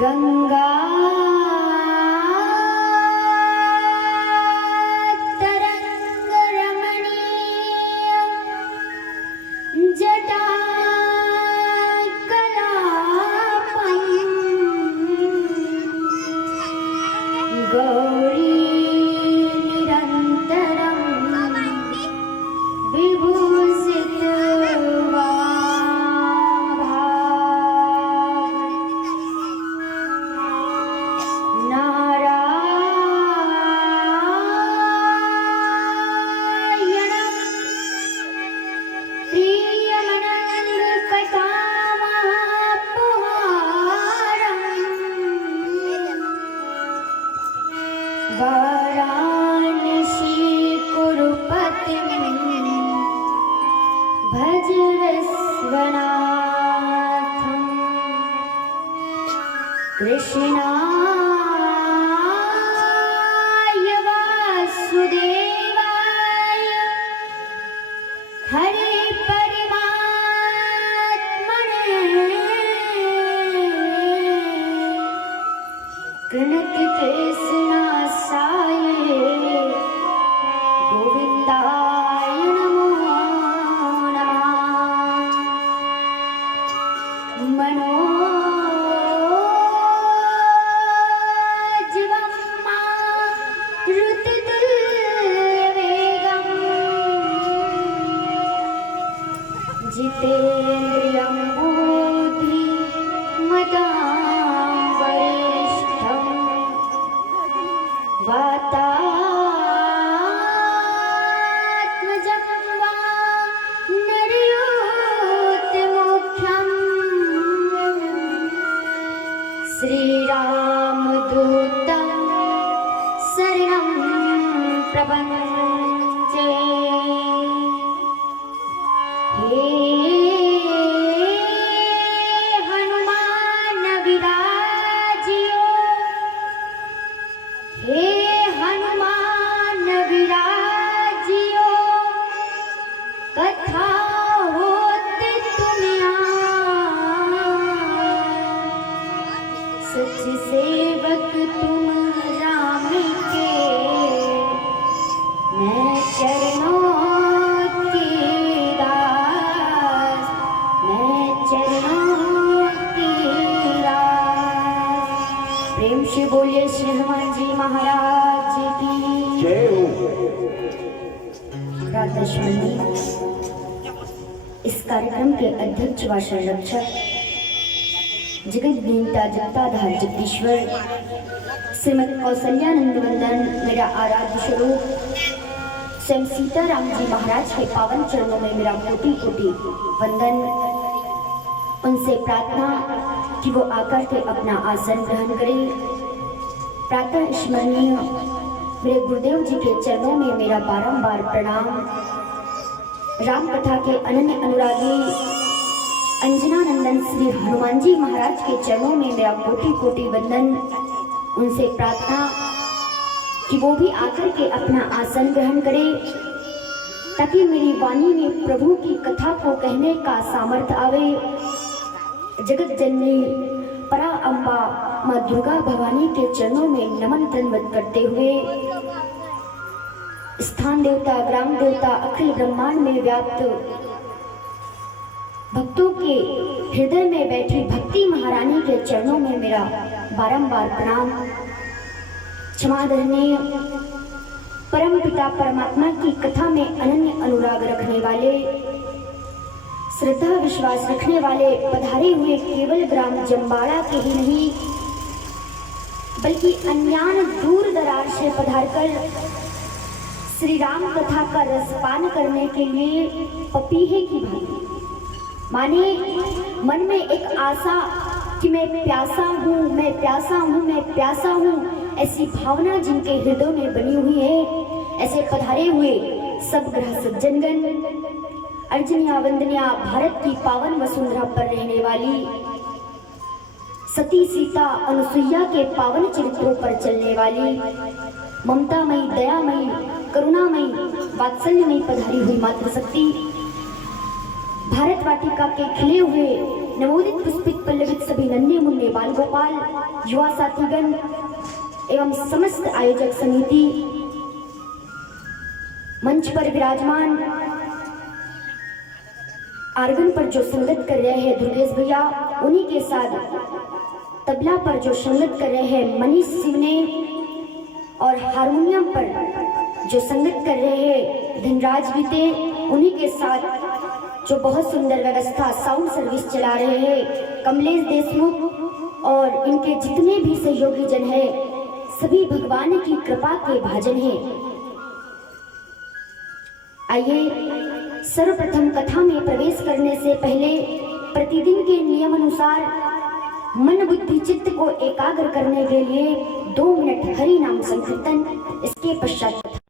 गंगा तरंग रमणीय जटा कलापम गौरी निरंतरम विभूषित वाराणसी कुरुपतिं भज विश्वनाथं कृष्णाय वासुदेवाय हरे परमात्मने प्रणति कृष्णासाय गोविंदाय नमो नमः। मनोजीवं मारुतितुल्यवेगं जितेन्द्रियं बुद्धिमतां वरिष्ठं वातात्मजं नरयोत्तमोख्यं श्रीरामदूतं शरणं प्रपञ्चे। हे हनुमान विराजियो, हे हनुमान विराजियो, कथा होते तुम्हें सच सेवक तुम राम के, मैं चरणों की दास, मैं चरणों की दास। प्रेम से बोलिए श्री हनुमान जी महाराज की जय हो। राधाश्वनी इस कार्यक्रम के अध्यक्ष व संरक्षक जगत नियंता जगताधार जगदीश्वर श्रीमद कौशल्यानंद वंदन मेरा आराध्य स्वरूप स्वयं सीताराम जी महाराज के पावन चरणों में मेरा कोटि कोटि वंदन। उनसे प्रार्थना कि वो आकर के अपना आसन ग्रहण करें। प्रातः स्मरणीय मेरे गुरुदेव जी के चरणों में मेरा बारंबार प्रणाम। राम कथा के अनन्य अनुरागी अंजनानंदन श्री हनुमान जी महाराज के चरणों में मेरा कोटि कोटि वंदन। उनसे प्रार्थना कि वो भी आकर के अपना आसन ग्रहण करें, ताकि मेरी वाणी में प्रभु की कथा को कहने का सामर्थ्य आवे। जगत जननी परा अम्बा माँ दुर्गा भवानी के चरणों में नमन दंडवत करते हुए स्थान देवता, ग्राम देवता, अखिल ब्रह्मांड में व्याप्त भक्तों के हृदय में बैठी भक्ति महारानी के चरणों में मेरा बारंबार प्रणाम। क्षमा धरनीय परम पिता परमात्मा की कथा में अनन्य अनुराग रखने वाले, श्रद्धा विश्वास रखने वाले पधारे हुए केवल ग्राम जम्बाड़ा के ही नहीं बल्कि अन्यान दूर दराज से पधारकर श्री राम कथा का रसपान करने के लिए पपीहे की भांति, माने मन में एक आशा कि मैं प्यासा हूँ, मैं प्यासा हूँ, मैं प्यासा हूँ, ऐसी भावना जिनके हृदय में बनी हुई है, ऐसे पधारे हुए सब ग्रह सज्जनगण, अर्जनिया वंदनिया भारत की पावन वसुंधरा पर रहने वाली सती सीता अनुसुईया के पावन चरित्रों पर चलने वाली ममतामयी, दयामयी, करुणामयी, वात्सल्यमयी पधारी हुई मातृशक्ति, भारत वाटिका के खिले हुए नवोदित पुष्पित पल्लवित सभी नन्हे मुन्ने बाल गोपाल, युवा साथीगण एवं समस्त आयोजक समिति, मंच पर विराजमान आर्गन पर जो संगत कर रहे हैं दुर्गेश भैया, उन्हीं के साथ तबला पर जो संगत कर रहे हैं मनीष शिव ने, और हारमोनियम पर जो संगत कर रहे हैं धनराज बीते, उन्हीं के साथ जो बहुत सुंदर व्यवस्था साउंड सर्विस चला रहे हैं कमलेश देशमुख, और इनके जितने भी सहयोगी जन हैं सभी भगवान की कृपा के भाजन हैं। आइए सर्वप्रथम कथा में प्रवेश करने से पहले प्रतिदिन के नियम अनुसार मन बुद्धि चित्त को एकाग्र करने के लिए 2 मिनट हरि नाम संकीर्तन, इसके पश्चात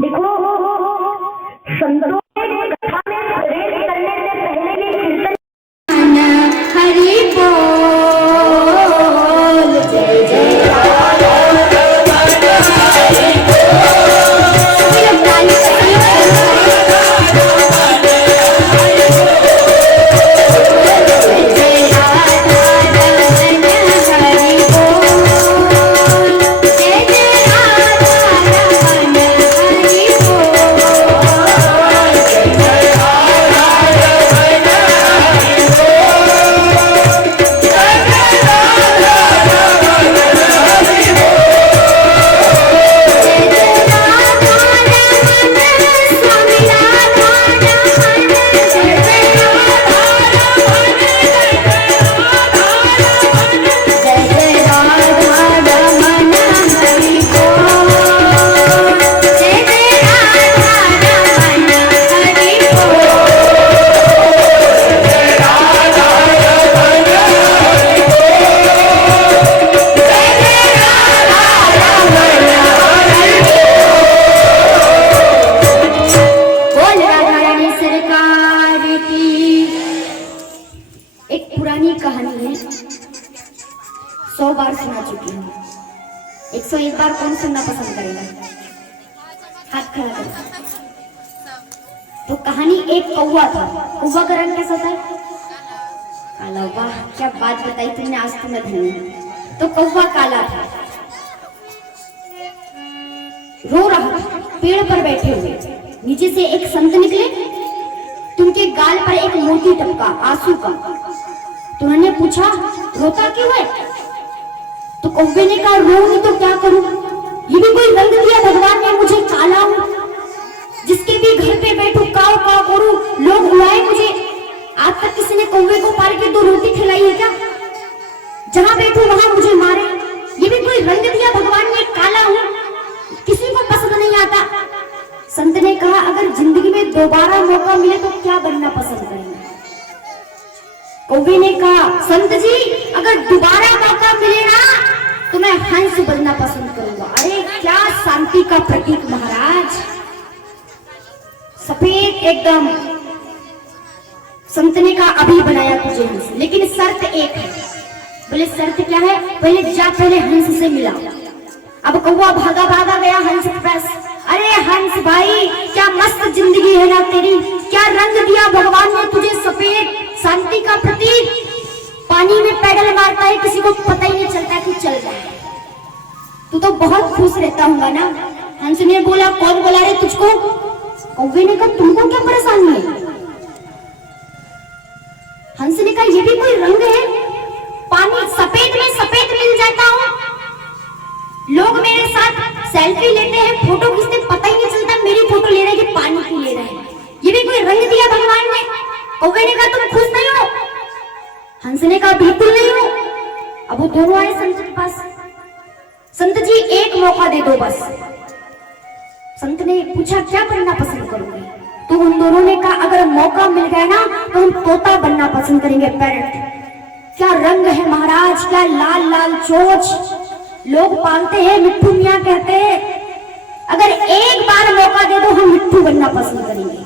देखो संतों ने कथा में प्रवेश करने से पहले भी कीर्तन हरि बोल जय जय तो कहानी एक कौवा था। कौवा का रंग कैसा था? काला। वाह क्या बात बताई तुमने, आज तो मैं धन्य। तो कौवा काला था, रो रहा था पेड़ पर बैठे हुए। नीचे से एक संत निकले, तुमके गाल पर एक मोती टपका आंसू का। तो उन्होंने पूछा रोता क्यों है? तो कौवे ने कहा रोऊंगी तो क्या करूं, ये भी कोई रंग दिया भगवान ने मुझे, काला हूं, जिसके भी घर पे बैठू काव काव करूं लोग बुलाए मुझे। आज तक किसी ने कौवे को पाल के 2 रोटी खिलाई है क्या? जहां बैठू वहां मुझे मारे, ये भी कोई रंग दिया भगवान ने, काला हूं, किसी को पसंद नहीं आता। संत ने कहा अगर जिंदगी में दोबारा मौका मिले तो क्या बनना पसंद करेंगे? कौवे ने कहा संत जी अगर दोबारा मौका मिले ना तो मैं हंस बनना पसंद करूंगा। अरे क्या शांति का प्रतीक महाराज, सफेद एकदम। संत ने कहा अभी बनाया तुझे हंस, लेकिन शर्त एक है। बोले शर्त क्या है? पहले जा, पहले हंस से मिला। अब कौवा भागा भागा गया हंस के पास। अरे हंस भाई क्या मस्त जिंदगी है ना तेरी, क्या रंग दिया भगवान ने तुझे, सफेद, शांति का प्रतीक। पानी में पैडल मारता है, किसी को पता ही नहीं चलता कि चल रहा है। तू तो बहुत खुश रहता होगा ना। हंस ने बोला कौन बोला रे तुझको? कौवे ने कहा तुमको क्या परेशानी है? हंस ने कहा ये भी कोई रंग है? पानी सफेद में सफेद मिल जाता हूँ, लोग मेरे साथ सेल्फी लेते हैं, फोटो खींचते, पता ही नहीं चलता मेरी फोटो ले रहे हैं कि पानी की ले रहे हैं। ये भी कोई रंग दिया भगवान ने? कौवे ने कहा तुम खुश नहीं हो? हंस ने कहा बिल्कुल नहीं हो। अब वो दोनों आए संत के पास। संत जी एक मौका दे दो बस। संत ने पूछा क्या बनना पसंद करोगे? तो उन दोनों ने कहा अगर मौका मिल गया ना तो हम तोता बनना पसंद करेंगे, पैरट। क्या रंग है महाराज, क्या लाल लाल चोंच लोग पालते हैं, मिट्ठू मियाँ कहते हैं। अगर एक बार मौका दे दो हम मिट्ठू बनना पसंद करेंगे।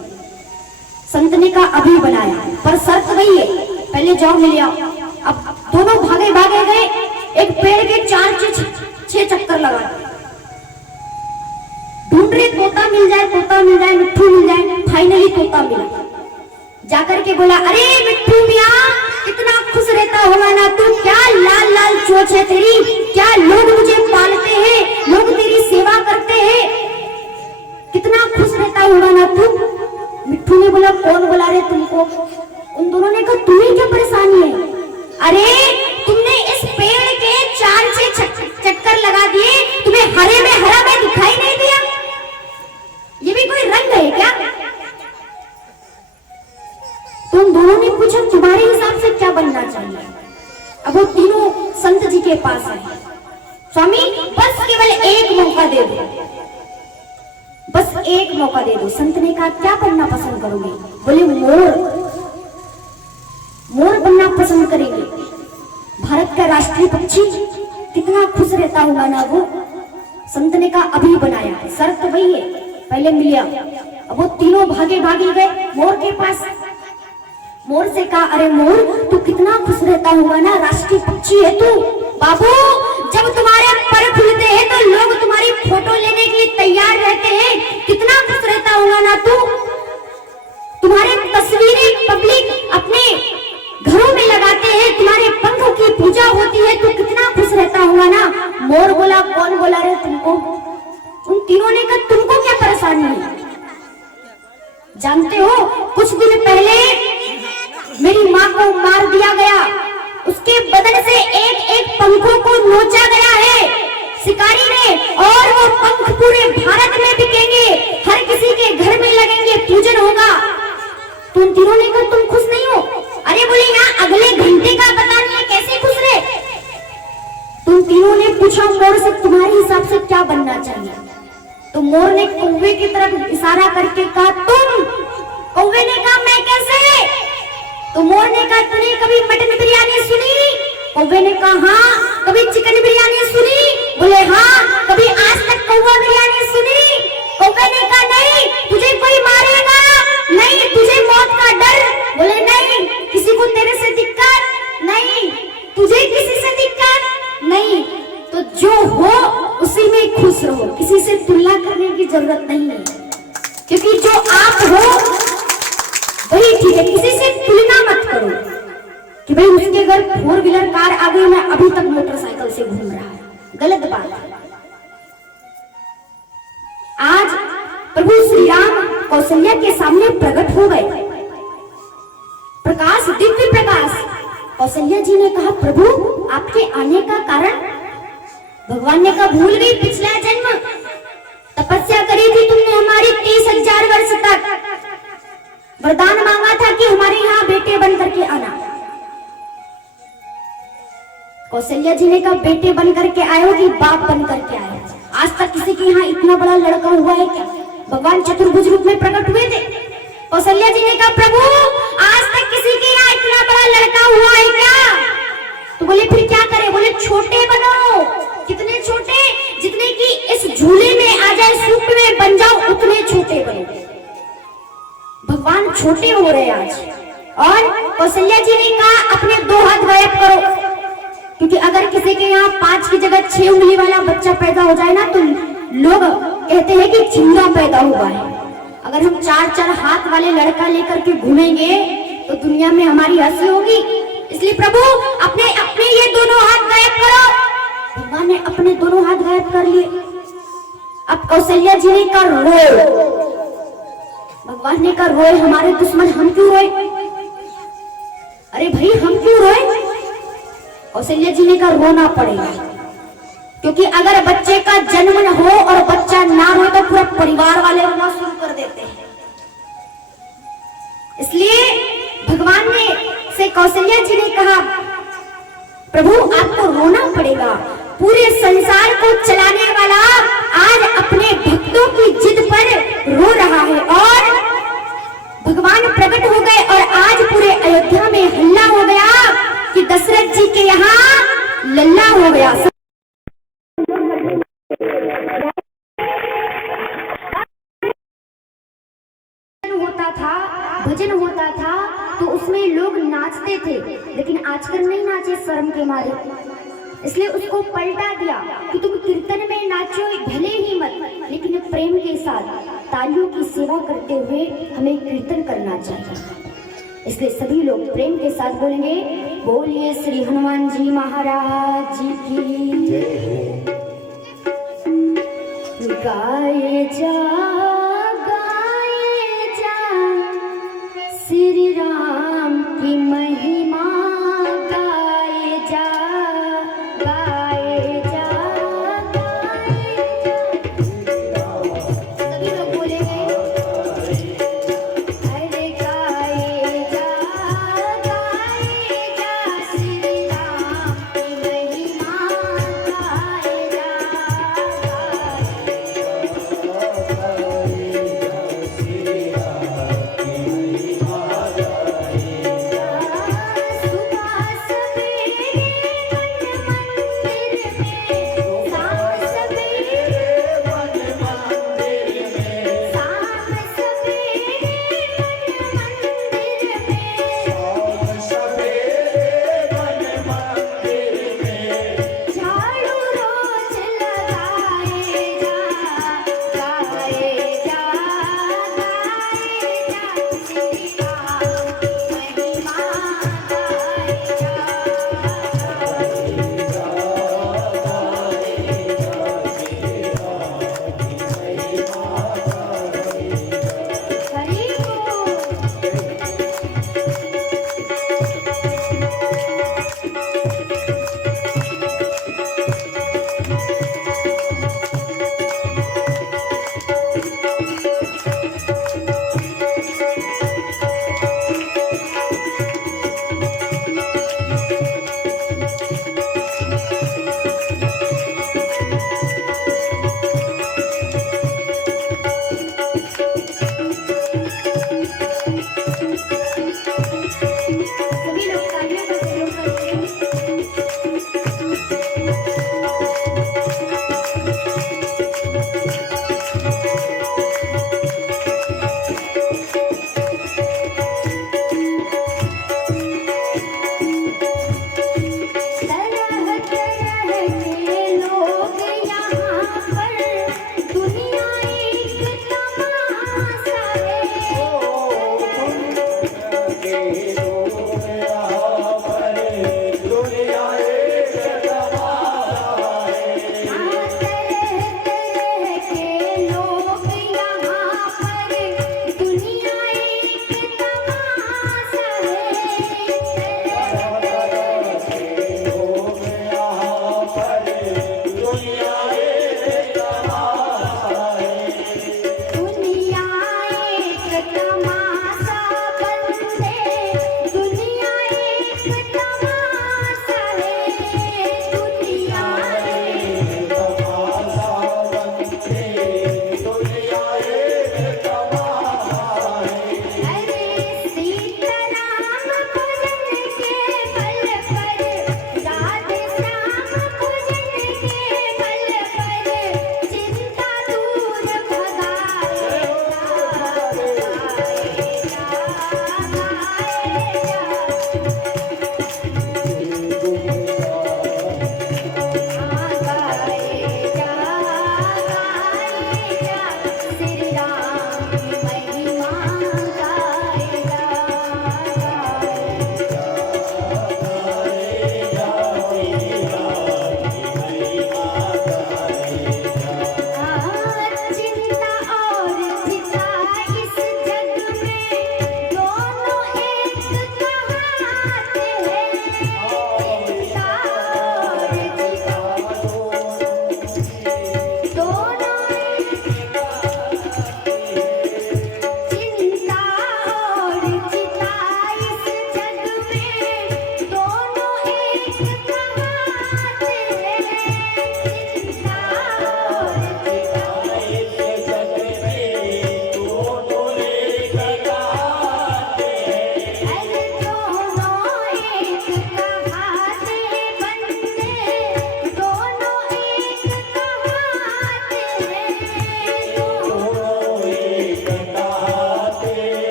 संत ने कहा अभी बनाया, पर शर्त वही है, पहले जाओ मिल आओ। अब दोनों भागे भागे गए, एक पेड़ के 4-6 चक्कर लगा ढूंढ रहे, तोता मिल जाए, तोता मिल जाए, मिट्ठू मिल जाए। फाइनली तोता मिला, जाकर के बोला अरे मिट्ठू मियाँ कितना खुश रहता होगा ना तू, क्या लाल लाल चोंच है तेरी, क्या लोग मुझे पालते हैं, लोग तेरी सेवा करते हैं, कितना खुश रहता होगा ना तू। मिट्ठू ने बोला कौन बुला रहे तुमको? उन दोनों ने कहा तुम्हें क्या परेशानी है? अरे तुमने इस पेड़ के 4-6 चक्कर लगा दिए, तुम्हें हरे में हरा में दिखाई नहीं दिया? ये भी कोई रंग है क्या? तो उन दोनों ने पूछा तुम्हारे हिसाब से क्या बनना चाहिए? अब वो तीनों संत जी के पास आए, स्वामी बस केवल एक मौका दे दो, बस एक मौका दे दो। संत ने कहा क्या बनना पसंद करोगे? बोले मोर, मोर बनना पसंद करेंगे। भारत का राष्ट्रीय पक्षी, कितना खुश रहता होगा ना वो। संत ने कहा अभी बनाया, शर्त वही है, पहले मिलिया। अब वो तीनों भागे भागे गए मोर के पास। मोर से कहा अरे मोर तू कितना खुश रहता होगा ना, राष्ट्रीय पक्षी है तू। बाबू जब तुम्हारे पर खुलते हैं तो लोग तुम्हारी फोटो लेने के लिए तैयार रहते हैं, कितना खुश रहता होगा ना तू। तुम्हारे तस्वीरें पब्लिक अपने घरों में लगाते हैं, तुम्हारे पंखों की पूजा होती है, तू कितना खुश रहता होगा ना। मोर बोला कौन बोला रे तुमको? उन तीनों ने कहा तुमको क्या परेशानी है? जानते हो कुछ दिन पहले मेरी माँ को मार दिया गया, उसके बदन से एक एक पंखों को नोचा गया है शिकारी ने, और वो पंख पूरे भारत में बिकेंगे, हर किसी के घर में लगेंगे, पूजन होगा। तो उन तीनों ने कहा तुम खुश नहीं हो? अरे बोले यहाँ अगले घंटे का पता नहीं है, कैसे खुश रहे? तो उन तीनों ने पूछा मोर से तुम्हारे हिसाब से क्या बनना चाहिए? तो मोर ने कौवे की तरफ इशारा करके कहा तुम। कौवे ने कहा मैं कैसे? तो मोर ने कहा तूने कभी मटन बिरयानी सुनी? कौवे ने कहा हाँ। कभी चिकन बिरयानी सुनी? बोले हाँ। कभी आज तक कौवा बिरयानी सुनी? कौवे ने कहा नहीं। तुझे कोई मारेगा? नहीं। तुझे मौत का डर? बोले नहीं। किसी को तेरे से दिक्कत? नहीं। तुझे किसी से दिक्कत? नहीं। तो जो हो उसी में खुश रहो, किसी से तुलना करने की जरूरत नहीं है, क्योंकि जो आप हो वही ठीक है। किसी से तुलना मत करो कि भाई उसके घर 4 व्हीलर कार आ गई, मैं अभी तक मोटरसाइकिल से घूम रहा है, गलत बात है। आज प्रभु श्री राम कौशल्या के सामने प्रकट हो गए, प्रकाश, दिव्य प्रकाश। कौशल्या जी ने कहा प्रभु आपके आने का कारण? भगवान ने कहा भूल गई पिछला जन्म, तपस्या करी थी तुमने हमारी 30,000 वर्ष तक, वरदान मांगा था कि हमारे यहाँ बेटे बन करके आना। कौशल्या जी ने कहा बेटे बन करके आए हो कि बाप बन करके आए? आज तक किसी के यहाँ इतना बड़ा लड़का हुआ है क्या? भगवान चतुर्भुज रूप में प्रकट हुए थे। कौशल्या जी ने कहा प्रभु आज तक किसी के यहाँ इतना बड़ा लड़का हुआ है क्या? तो बोले फिर क्या करें? बोले छोटे बनो। कितने छोटे? जितने की इस झूले में आ जाए, सूप में बन जाओ, उतने छोटे बनो। भगवान छोटे हो रहे आज। और कौशल्या जी ने कहा अपने 2 हाथ गायब करो, क्योंकि अगर किसी के यहाँ 5 की जगह 6 उंगली वाला बच्चा पैदा हो जाए ना तो लोग कहते हैं कि चिंगा पैदा हुआ है। अगर हम 4-4 हाथ वाले लड़का लेकर के घूमेंगे तो दुनिया में हमारी हंसी होगी। इसलिए प्रभु अपने अपने ये दोनों हाथ गायब करो। भगवान ने अपने दोनों हाथ गायब कर लिए। अब कौशल्या जी ने कहा रोए। भगवान ने कहा रोए हमारे दुश्मन, हम क्यों रोए? अरे भाई हम क्यों रोए? कौशल्या जी ने कहा रोना पड़ेगा, क्योंकि अगर बच्चे का जन्म न हो और बच्चा ना रोए तो पूरा परिवार वाले रोना शुरू कर देते हैं। इसलिए भगवान ने से कौशल्या जी ने कहा प्रभु आपको रोना पड़ेगा। पूरे संसार को चलाने वाला आज अपने भक्तों की जिद पर रो रहा है और भगवान प्रकट हो गए और आज पूरे अयोध्या में हल्ला हो गया कि दशरथ जी के यहाँ लल्ला हो गया। भजन होता था तो उसमें लोग नाचते थे, लेकिन आजकल नहीं नाचे शर्म के मारे, इसलिए उसको पलटा दिया कि तुम कीर्तन में नाचो भले ही मत, लेकिन प्रेम के साथ तालियों की सेवा करते हुए हमें कीर्तन करना चाहिए। इसलिए सभी लोग प्रेम के साथ बोलेंगे, बोलिए श्री हनुमान जी महाराज जी की। गाए जा श्री राम की महिमा, गाए जा गाए जा गाए जा। सभी लोग बोलेंगे, अरे गाए जा श्री राम की महिमा, गाए जा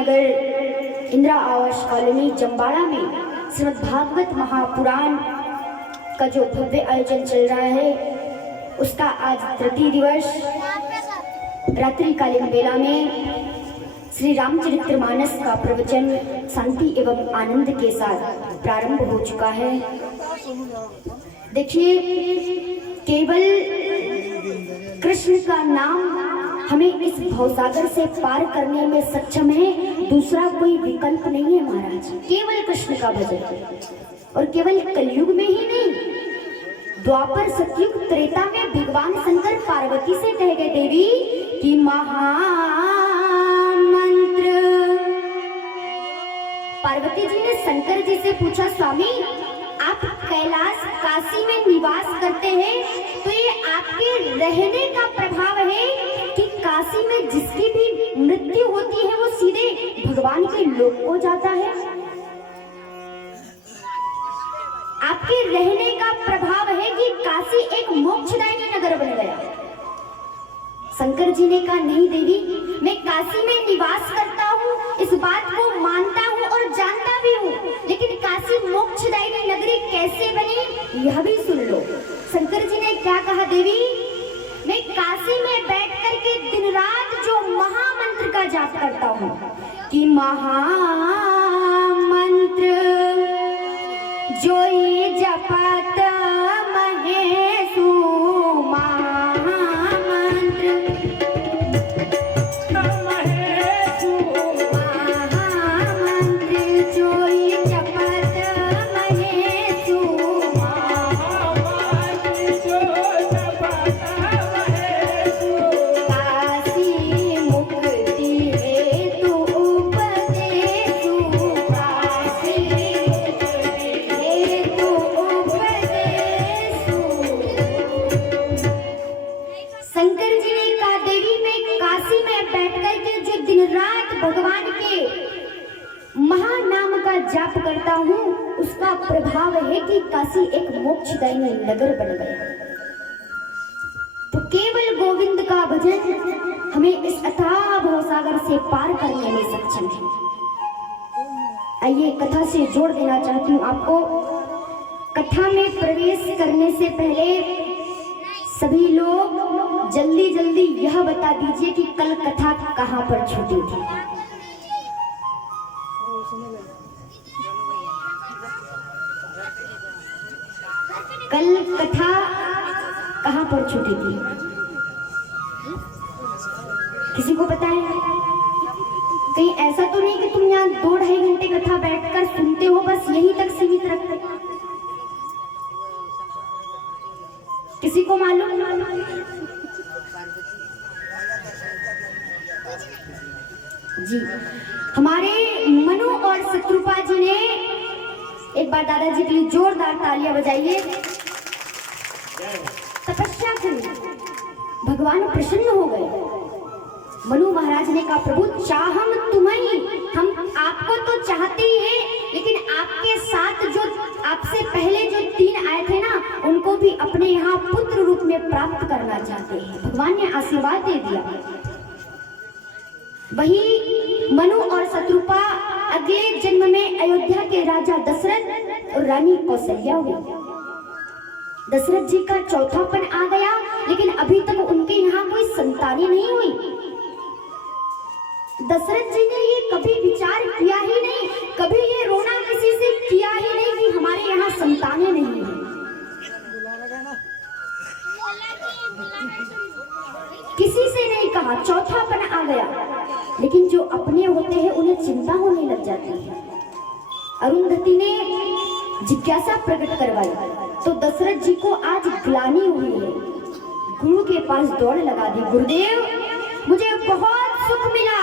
नगर इंदिरा आवास कॉलोनी जम्बाड़ा में श्रीमद् भागवत महापुराण का जो भव्य आयोजन चल रहा है उसका आज तृतीय दिवस रात्रिकालीन बेला में श्री रामचरितमानस का प्रवचन शांति एवं आनंद के साथ प्रारंभ हो चुका है। देखिए, केवल कृष्ण का नाम हमें इस भवसागर से पार करने में सक्षम है, दूसरा कोई विकल्प नहीं है महाराज। केवल कृष्ण का भजन, और केवल कलयुग में ही नहीं, द्वापर सतयुग त्रेता में भगवान शंकर पार्वती से कह गए देवी कि महामंत्र। पार्वती जी ने शंकर जी से पूछा, स्वामी आप कैलाश काशी में निवास करते हैं तो ये आपके रहने का प्रभाव है कि काशी में जिसकी भी मृत्यु होती है वो सीधे भगवान के लोक को जाता है? आपके रहने का प्रभाव है कि काशी एक मोक्षदायिनी नगर बन गया। शंकर जी ने कहा, नहीं देवी, मैं काशी में निवास करता हूँ, इस बात को मानता हूँ और जानता भी हूँ, लेकिन काशी मोक्षदायिनी नगरी कैसे बनी यह भी सुन लो। शंकर जी ने क्या कहा, देवी मैं काशी में बैठ करके दिन रात जो महामंत्र का जाप करता हूँ कि महामंत्र जो ये जपत महेशु जाप करता हूँ, उसका प्रभाव है कि काशी एक मोक्षदायिनी नगर बन गया। तो केवल गोविंद का भजन हमें इस अथाह भवसागर से पार करने में सक्षम है। आइए कथा से जोड़ देना चाहती हूँ आपको। कथा में प्रवेश करने से पहले सभी लोग जल्दी जल्दी यह बता दीजिए कि कल कथा कहाँ पर छूटी थी। कल कथा कहाँ पर छूटी थी? किसी को पता है? कहीं ऐसा तो नहीं कि तुम यहाँ 2-2.5 घंटे कथा बैठकर सुनते हो, बस यहीं तक सीमित रखते? किसी को मालूम? जी, हमारे मनु और शत्रुपा जी ने एक बार दादाजी के लिए जोरदार तालियां बजाइए। तपस्या करी, भगवान प्रसन्न हो गए। मनु महाराज ने कहा, प्रभु चाहम तुम्हें, हम आपको तो चाहते ही हैं, लेकिन आपके साथ जो आपसे पहले जो 3 आए थे ना, उनको भी अपने यहाँ पुत्र रूप में प्राप्त करना चाहते हैं। भगवान ने आशीर्वाद दे दिया। वही मनु और शत्रुपा अगले जन्म में अयोध्या के राजा दशरथ और रानी कौशल्या हुई। दशरथ जी का चौथापन आ गया, लेकिन अभी तक उनके यहाँ कोई संतानें नहीं हुई। दशरथ जी ने ये कभी विचार किया ही नहीं, कभी ये रोना किसी से किया ही नहीं कि हमारे यहाँ संतानें नहीं है। किसी से नहीं कहा, चौथापन आ गया। लेकिन जो अपने होते हैं उन्हें चिंता होने लग जाती है। अरुंधति ने जिज्ञासा प्रकट करवाई तो दशरथ जी को आज ग्लानि हुई है। गुरु के पास दौड़ लगा दी, गुरुदेव मुझे बहुत सुख मिला,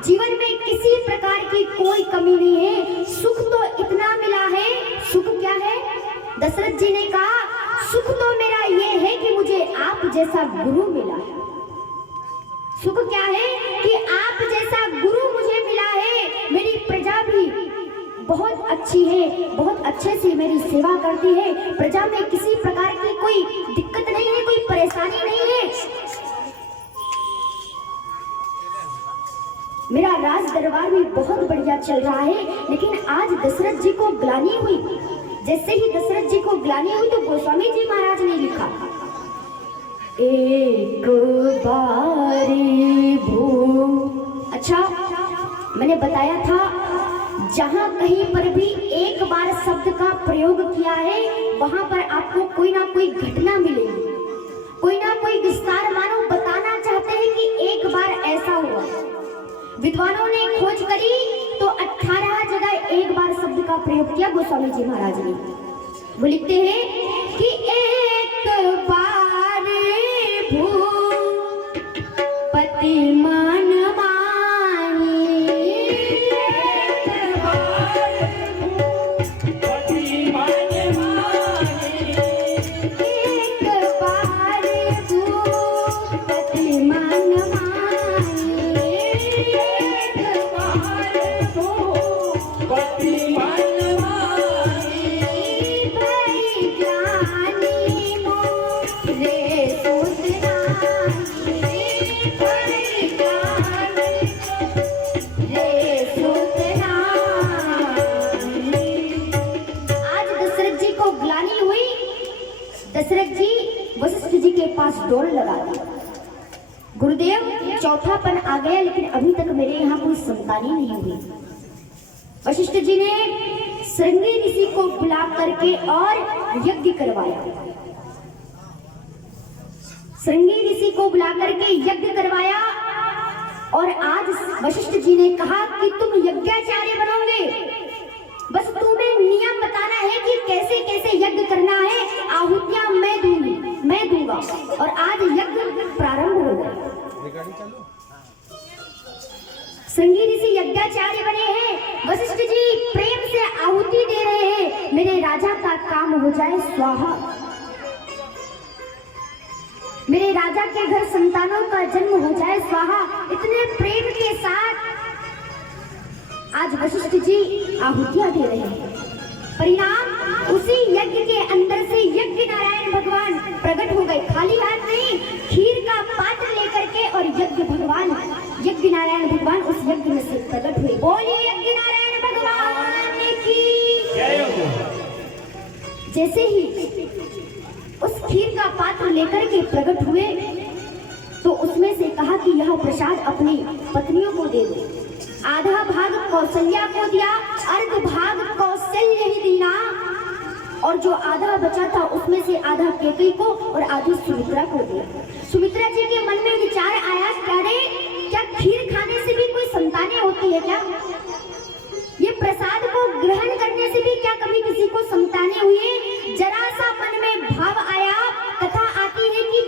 जीवन में किसी प्रकार की कोई कमी नहीं है, सुख तो इतना मिला है। सुख क्या है? दशरथ जी ने कहा, सुख तो मेरा ये है कि मुझे आप जैसा गुरु मिला है। सुख क्या है कि आप जैसा गुरु मुझे मिला है। मेरी प्रजा भी बहुत अच्छी है, बहुत अच्छे से मेरी सेवा करती है। प्रजा में किसी प्रकार की कोई दिक्कत नहीं है, कोई परेशानी नहीं है। मेरा राज दरबार भी बहुत बढ़िया चल रहा है, लेकिन आज दशरथ जी को ग्लानि हुई। जैसे ही दशरथ जी को ग्लानि हुई तो गोस्वामी जी महाराज ने लिखा, एक बारी भू। अच्छा, मैंने बताया था जहां कहीं पर भी एक बार शब्द का प्रयोग किया है वहां पर आपको कोई ना कोई घटना मिलेगी, कोई ना कोई विस्तार मानो बताना चाहते हैं कि एक बार ऐसा हुआ। विद्वानों ने खोज करी तो 18 जगह एक बार शब्द का प्रयोग किया गोस्वामी जी महाराज ने। वो लिखते हैं कि एक बार भूपति मन माही, एक बार भूपति मन माही, एक बार भूपति मन माही, एक बार भूपति मन माही, भई ज्ञानी मोरे सुतराई, भई ज्ञानी रे सुतराई। आज दशरथ जी को ग्लानि हुई। दशरथ जी वशिष्ठ जी के पास डोर लगा दी, गुरुदेव चौथापन आ गया लेकिन अभी तक मेरे यहाँ कोई संतानी नहीं हुई। वशिष्ठ जी ने श्रृंगी ऋषि को बुला करके और यज्ञ करवाया। श्रृंगी ऋषि को बुला करके यज्ञ करवाया और आज वशिष्ठ जी ने कहा कि तुम यज्ञाचार्य बनोगे, बस तुम्हें नियम बताना है कि कैसे कैसे यज्ञ करना है, आहुतियां मैं दूंगी, मैं दूंगा। और आज यज्ञ प्रारंभ हो गया। श्रृंगी ऋषि यज्ञाचार्य बने हैं। वशिष्ठ जी प्रेम से आहुति दे रहे हैं, मेरे राजा का काम हो जाए स्वाहा, मेरे राजा के घर संतानों का जन्म हो जाए स्वाहा। इतने प्रेम के साथ आज वशिष्ठ जी आहुतियां दे रहे हैं। परिणाम उसी यज्ञ के अंदर से यज्ञ नारायण भगवान प्रकट हो गए। खाली हाथ नहीं, खीर का पात्र लेकर के और यज्ञ भगवान, यज्ञ नारायण भगवान उस यज्ञ में से प्रकट हुए। बोलिए यज्ञ नारायण भगवान की जय हो। जैसे ही उस खीर का पात्र लेकर के प्रकट हुए तो उसमें से कहा कि यह प्रसाद अपनी पत्नियों को दे दो। आधा भाग कौशल्या को दिया, अर्ध भाग कौशल्य ही दीना, और जो आधा बचा था उसमें से आधा केकई को और आधी सुमित्रा को दिया। सुमित्रा जी के मन में विचार आया, क्या खीर खाने से भी कोई संतानें होती है क्या? ये प्रसाद को ग्रहण करने से भी क्या कभी किसी को संतानें हुई है? जरा सा मन में भाव आया। कथा आती है कि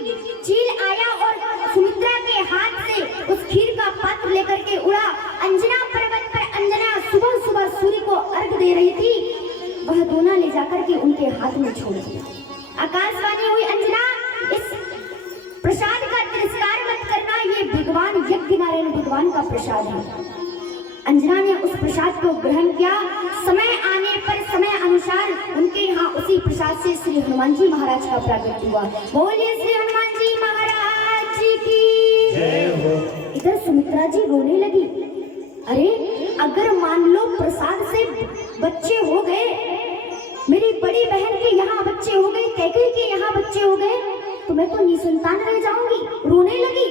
चील आया और सुमित्रा के हाथ से उस खीर का पात्र लेकर के उड़ा। अंजना पर्वत पर अंजना सुबह सुबह सूर्य को अर्घ दे रही थी, वह दोना ले जाकर के उनके हाथ में छोड़ दिया। आकाशवाणी हुई, अंजना इस प्रसाद का तिरस्कार मत करना, ये भगवान यज्ञ नारायण भगवान का प्रसाद है। अंजना ने उस प्रसाद को ग्रहण किया। समय आने पर समय अनुसार उनके यहाँ उसी प्रसाद से श्री हनुमान जी महाराज का प्रागट्य हुआ। बोलिए श्री हनुमान जी महाराज की जय हो। इधर सुमित्रा जी रोने लगी। अरे अगर मान लो प्रसाद से बच्चे हो गए, मेरी बड़ी बहन के यहाँ बच्चे हो गए, कैकेयी के यहाँ बच्चे हो गए, तो मैं तो निसंतान रह जाऊंगी। रोने लगी।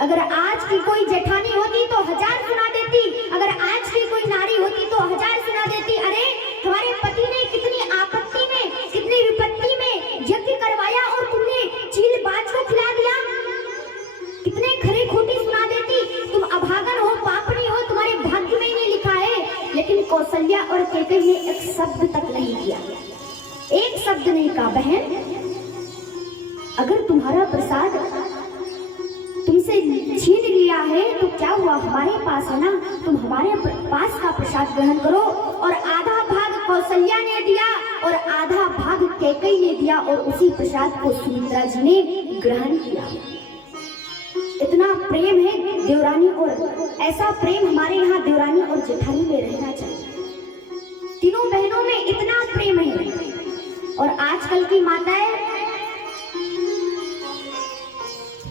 अगर आज की कोई जेठानी होती तो 1000 सुना देती, अगर आज की कोई नारी होती तो 1000 सुना देती। अरे तुम्हारे पति ने कितनी आपत्ति में, कितनी विपत्ति में यज्ञ करवाया और तुमने चील बाज को खिला दिया। कितने खरी खोटी सुना देती। तुम अभागन हो, पापनी हो, तुम्हारे भाग्य में ही नहीं लिखा है। लेकिन कौशल्या और कैकेयी ने एक शब्द तक नहीं किया, एक शब्द नहीं कहा। बहन, अगर तुम्हारा प्रसाद तुमसे छीन लिया है तो क्या हुआ, हमारे पास है ना, तुम हमारे पास का प्रसाद ग्रहण करो। और आधा भाग कौशल्या ने दिया और आधा भाग कैकेयी ने दिया और उसी प्रसाद को सुमित्रा जी ने ग्रहण किया। इतना प्रेम है देवरानी, और ऐसा प्रेम हमारे यहाँ देवरानी और जेठानी में रहना चाहिए। तीनों बहनों में इतना प्रेम है। और आजकल की माताएं,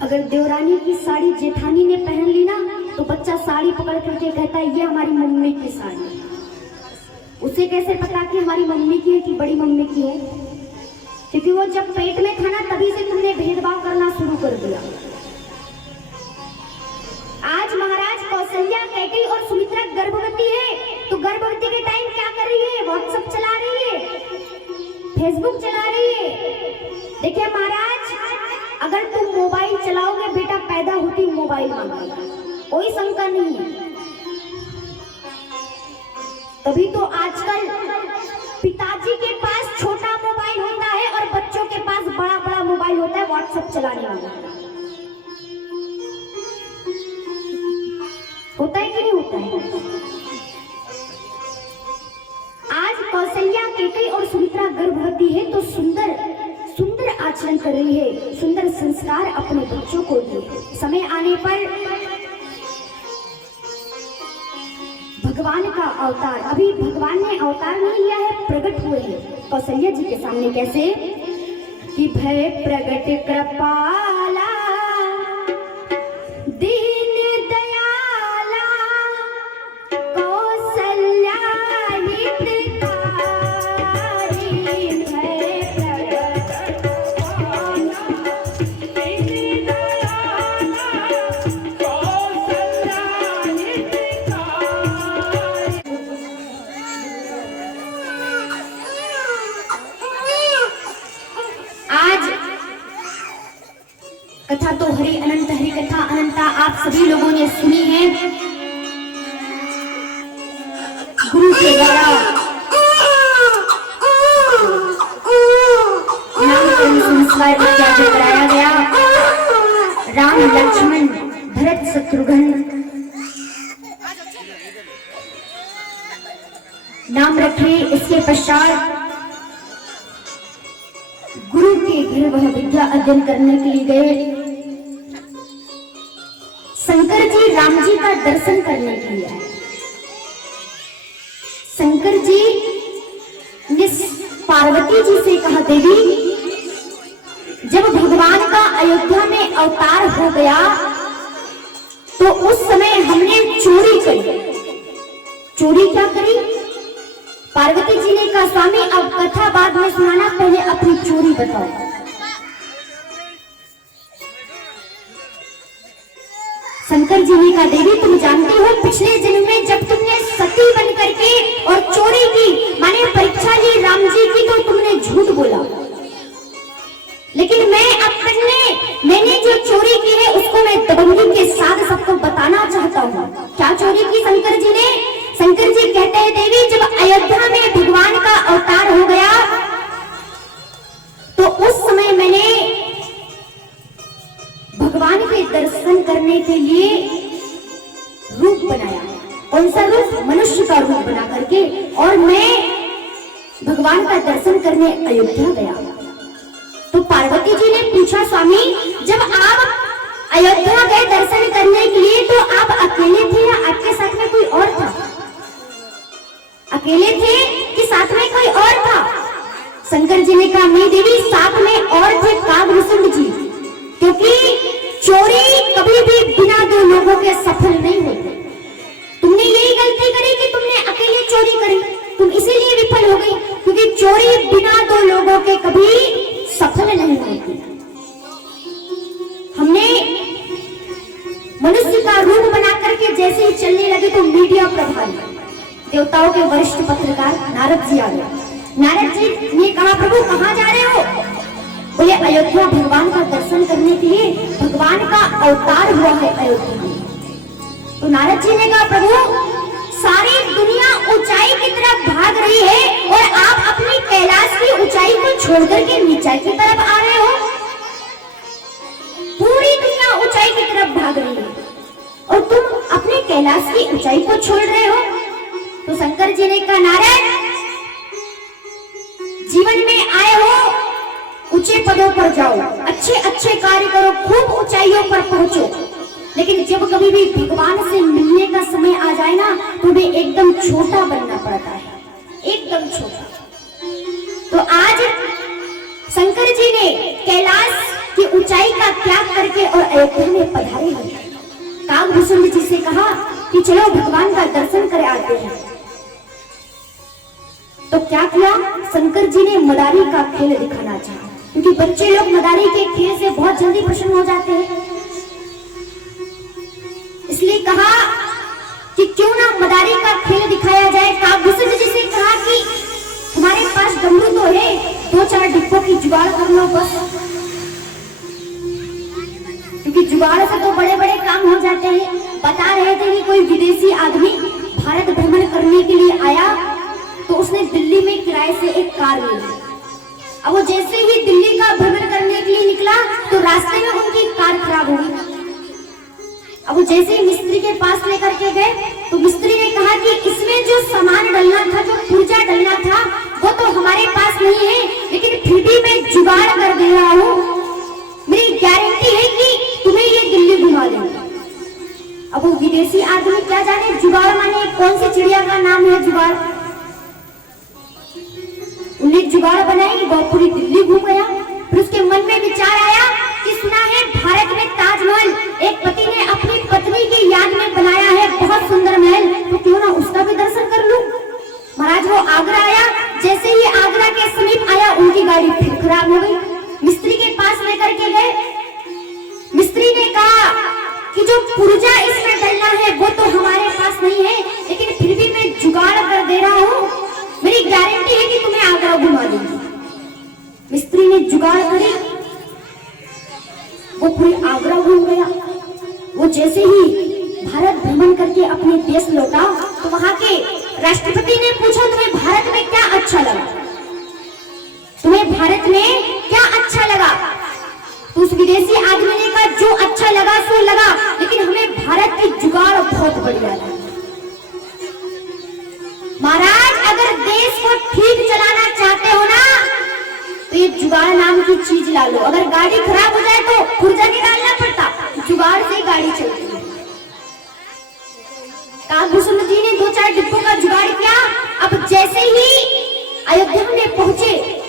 अगर देवरानी की साड़ी जेठानी ने पहन ली ना तो बच्चा साड़ी पकड़ करके कहता है ये हमारी मम्मी की साड़ी है। उसे कैसे पता कि हमारी मम्मी की है कि बड़ी मम्मी की है? क्योंकि वो जब पेट में था ना तभी से तुमने भेदभाव करना शुरू कर दिया। आज महाराज कौशल्या, कैकेयी और सुमित्रा गर्भवती है, तो गर्भवती के टाइम क्या कर रही है? व्हाट्सएप चला रही है, फेसबुक चला रही है। देखिए महाराज, अगर तुम मोबाइल चलाओगे बेटा, पैदा होती मोबाइल मांगेगा, कोई शंका नहीं है। तभी तो आजकल पिताजी के पास छोटा मोबाइल होता है और बच्चों के पास बड़ा बड़ा मोबाइल होता है व्हाट्सएप चलाने वाला। होता है कि नहीं होता है? आज कौशल्या, कैकेयी और सुमित्रा गर्भवती है तो सुंदर सुंदर आचरण कर रही है, सुंदर संस्कार अपने बच्चों को दिए। समय आने पर भगवान का अवतार, अभी भगवान ने अवतार नहीं लिया है, प्रकट हुए हैं कौशल्या जी के सामने। कैसे कि भय प्रगट कृपाला दीन दयाला कौशल्या हितकारी, भय प्रगट कृपाला दीन दयाला कौशल्या हितकारी। आज कथा तो हरि अनंत, हरि कथा अनंता आप सभी लोगों ने सुनी है। गुरु के द्वारा नामकरण संस्कार इत्यादि कराया गया। राम, लक्ष्मण, भरत, शत्रुघ्न नाम रखे। इसके पश्चात गुरु के घर वह विद्या अध्ययन करने के लिए गए। शंकर जी राम जी का दर्शन करने के लिए आए। शंकर जी ने पार्वती जी से कहा, देवी जब भगवान का अयोध्या में अवतार हो गया तो उस समय हमने चोरी करी। चोरी क्या करी? पार्वती जी ने कहा, स्वामी अब कथा बाद में सुनाना, पहले अपनी चोरी बताओ। शंकर जी ने कहा, देवी तुम जानती हो पिछले जन्म में जब तुमने सती बन करके और चोरी की, माने परीक्षा ली राम जी की, तो तुमने झूठ बोला। लेकिन मैंने जो चोरी की है उसको मैं दबंगी के साथ सबको बताना चाहता हूँ। क्या चोरी की शंकर जी ने? शंकर जी कहते हैं, देवी जब अयोध्या में भगवान का अवतार हो गया तो उस समय मैंने भगवान के दर्शन करने के लिए रूप बनाया। कौन सा रूप? मनुष्य का रूप बना करके, और मैं भगवान का दर्शन करने अयोध्या गया। तो पार्वती जी ने पूछा, स्वामी जब आप अयोध्या गए दर्शन करने के लिए तो आप अकेले थे या आपके साथ में कोई और था? अकेले थे कि साथ में कोई और था? शंकर जी ने कहा, नहीं देवी साथ में और थे कागभूषण जी, क्योंकि चोरी कभी भी बिना दो लोगों के सफल नहीं होती। तुमने यही गलती करी कि तुमने अकेले चोरी करी, तुम इसीलिए विफल हो गई, क्योंकि चोरी बिना दो लोगों के कभी सफल नहीं होती। हमने मनुष्य का रूप बना करके जैसे ही चलने लगे तो मीडिया प्रभावी, देवताओं के वरिष्ठ पत्रकार नारद जी आ गए। नारद जी ने कहा, प्रभु कहाँ जा रहे हो? बोले अयोध्या भगवान का दर्शन करने के लिए, भगवान का अवतार हुआ है अयोध्या में। तो नारद जी ने कहा, प्रभु सारी दुनिया ऊंचाई की तरफ भाग रही है और आप अपनी कैलाश की ऊंचाई को छोड़ करके नीचाई की तरफ आ रहे हो। पूरी दुनिया ऊंचाई की तरफ भाग रही है और तुम अपने कैलाश की ऊंचाई को छोड़ रहे हो। तो शंकर जी ने कहा, नारद जीवन में आए हो, ऊंचे पदों पर जाओ, अच्छे अच्छे कार्य करो, खूब ऊंचाइयों पर पहुंचो, लेकिन जब कभी भी भगवान से मिलने का समय आ जाए ना तो भी एकदम छोटा बनना पड़ता है, एकदम छोटा। तो आज शंकर जी ने कैलाश की ऊंचाई का त्याग करके और अयोध्या में पधारे हैं। काकभूषण जी से कहा कि चलो भगवान का दर्शन कर आते हैं। तो क्या किया, शंकर जी ने मदारी का खेल दिखाना चाहा, क्योंकि बच्चे लोग मदारी के खेल से बहुत जल्दी प्रसन्न हो जाते हैं। इसलिए कहा कि क्यों ना मदारी का खेल दिखाया जाए। काकभूषण जी से कहा कि तुम्हारे पास डमरू तो है, 2-4 डिब्बों की जुगाड़ कर लो बस, क्योंकि जुगाड़ से तो बड़े बड़े काम हो जाते हैं। बता रहे थे कि कोई विदेशी आदमी भारत भ्रमण करने के लिए आया, तो उसने दिल्ली में किराए से एक कार ली। अब वो जैसे ही दिल्ली का भ्रमण करने के लिए निकला तो रास्ते में उनकी कार खराब हो गई। अब वो जैसे ही मिस्त्री के पास लेकर के गए तो मिस्त्री ने कहा कि इसमें जो सामान डलना था, जो पुर्जा डलना था, वो तो हमारे पास नहीं है, लेकिन फिर भी मैं जुगाड़ कर दे रहा हूँ, मेरी गारंटी है कि तुम्हें ये दिल्ली घुमा देंगे। अब वो विदेशी आदमी क्या जाने जुगाड़ माने कौन सी चिड़िया का नाम है जुगाड़। उन्हें जुगाड़ बनाई, वो पूरी दिल्ली घूम गया। फिर उसके मन में विचार आया कि सुना है भारत में ताजमहल एक पति ने अपनी पत्नी की याद में बनाया है, बहुत सुंदर महल, तो क्यों ना उसका भी दर्शन कर लूं। महाराज वो आगरा आया, जैसे ही आगरा के समीप आया उनकी गाड़ी फिर खराब हो गई। मिस्त्री के पास लेकर के गए, मिस्त्री ने कहा कि जो पुर्जा इसमें डलना है वो तो हमारे पास नहीं है, लेकिन फिर भी मैं जुगाड़ कर दे रहा हूँ, मेरी गारंटी है कि तुम्हें आगरा घुमा दूंगी। मिस्त्री ने जुगाड़ करी, वो पूरी आगरा घूम गया। वो जैसे ही भारत भ्रमण करके अपने देश लौटा तो वहां के राष्ट्रपति ने पूछा तुम्हें भारत में क्या अच्छा लगा, तुम्हें भारत में क्या अच्छा लगा। तो उस विदेशी आदमी ने कहा जो अच्छा लगा सो लगा, लेकिन हमें भारत की जुगाड़ बहुत बढ़िया लगा। महाराज अगर देश को ठीक चलाना चाहते हो ना तो ये जुगाड़ नाम की चीज ला लो। अगर गाड़ी खराब हो जाए तो पुर्जा निकालना पड़ता, जुगाड़ से गाड़ी चलती है। काकभूषण जी ने 2-4 डिब्बों का जुगाड़ किया। अब जैसे ही अयोध्या में पहुंचे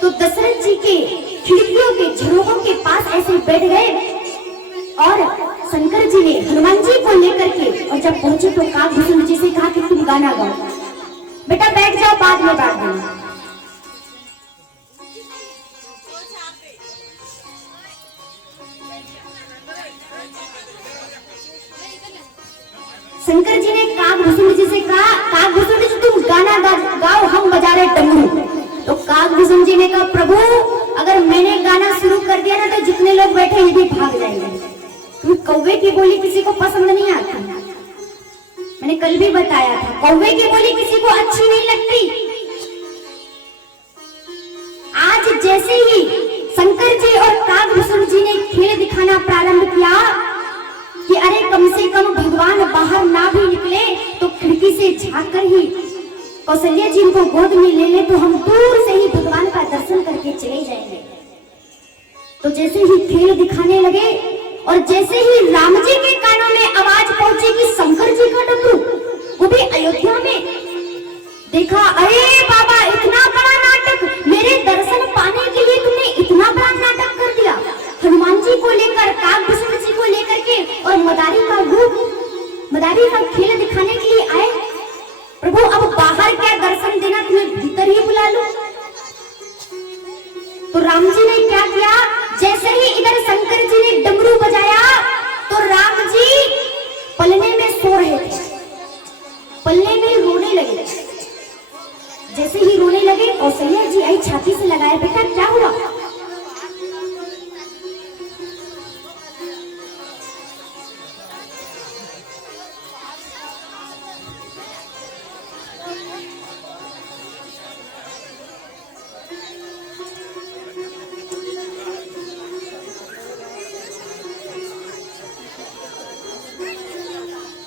तो दशरथ जी के खिड़कियों के झरोखों के पास ऐसे बैठ गए और शंकर जी ने हनुमान जी को लेकर के, और जब पहुंचे तो काकभूषण जी से कहा कि तुम गाना गाओ, बेटा बैठ जाओ, बाद में बात देना। शंकर जी ने काकभूषण जी से कहा काकभूषण जी तुम गाना गाओ, हम बजा रहे डमरू। तो काकभूषण जी ने कहा प्रभु अगर मैंने गाना शुरू कर दिया ना तो जितने लोग बैठे हैं भी भाग जाएंगे, क्योंकि कौवे की बोली किसी को पसंद नहीं आती। मैंने कल भी बताया था कौवे की बोली किसी को अच्छी नहीं लगती। आज जैसे ही शंकर जी और काकभूषण जी ने खेल दिखाना प्रारंभ किया कि अरे कम से कम भगवान बाहर ना भी निकले तो खिड़की से झांक कर ही कौशल्या जी को गोद में ले ले तो हम दूर से ही भगवान का दर्शन करके चले जाएंगे। तो जैसे ही खेल दिखाने लगे और जैसे ही राम जी के कानों में आवाज पहुंची कि शंकर जी का डमरू, वो भी अयोध्या में, देखा अरे बाबा इतना बड़ा नाटक, मेरे दर्शन पाने के लिए तुमने इतना बड़ा नाटक कर दिया। हनुमान जी को लेकर, काकभूषण जी को लेकर के और मदारी का रूप, मदारी का खेल दिखाने के लिए आए। प्रभु अब बाहर क्या दर्शन देना, तुम्हें भीतर ही बुला लो। तो राम जी ने क्या किया, जैसे ही इधर शंकर जी ने डमरू बजाया तो राम जी पलने में सो रहे थे, पलने में रोने लगे। जैसे ही रोने लगे कौशल्या जी आई, छाती से लगाया, बेटा क्या हुआ।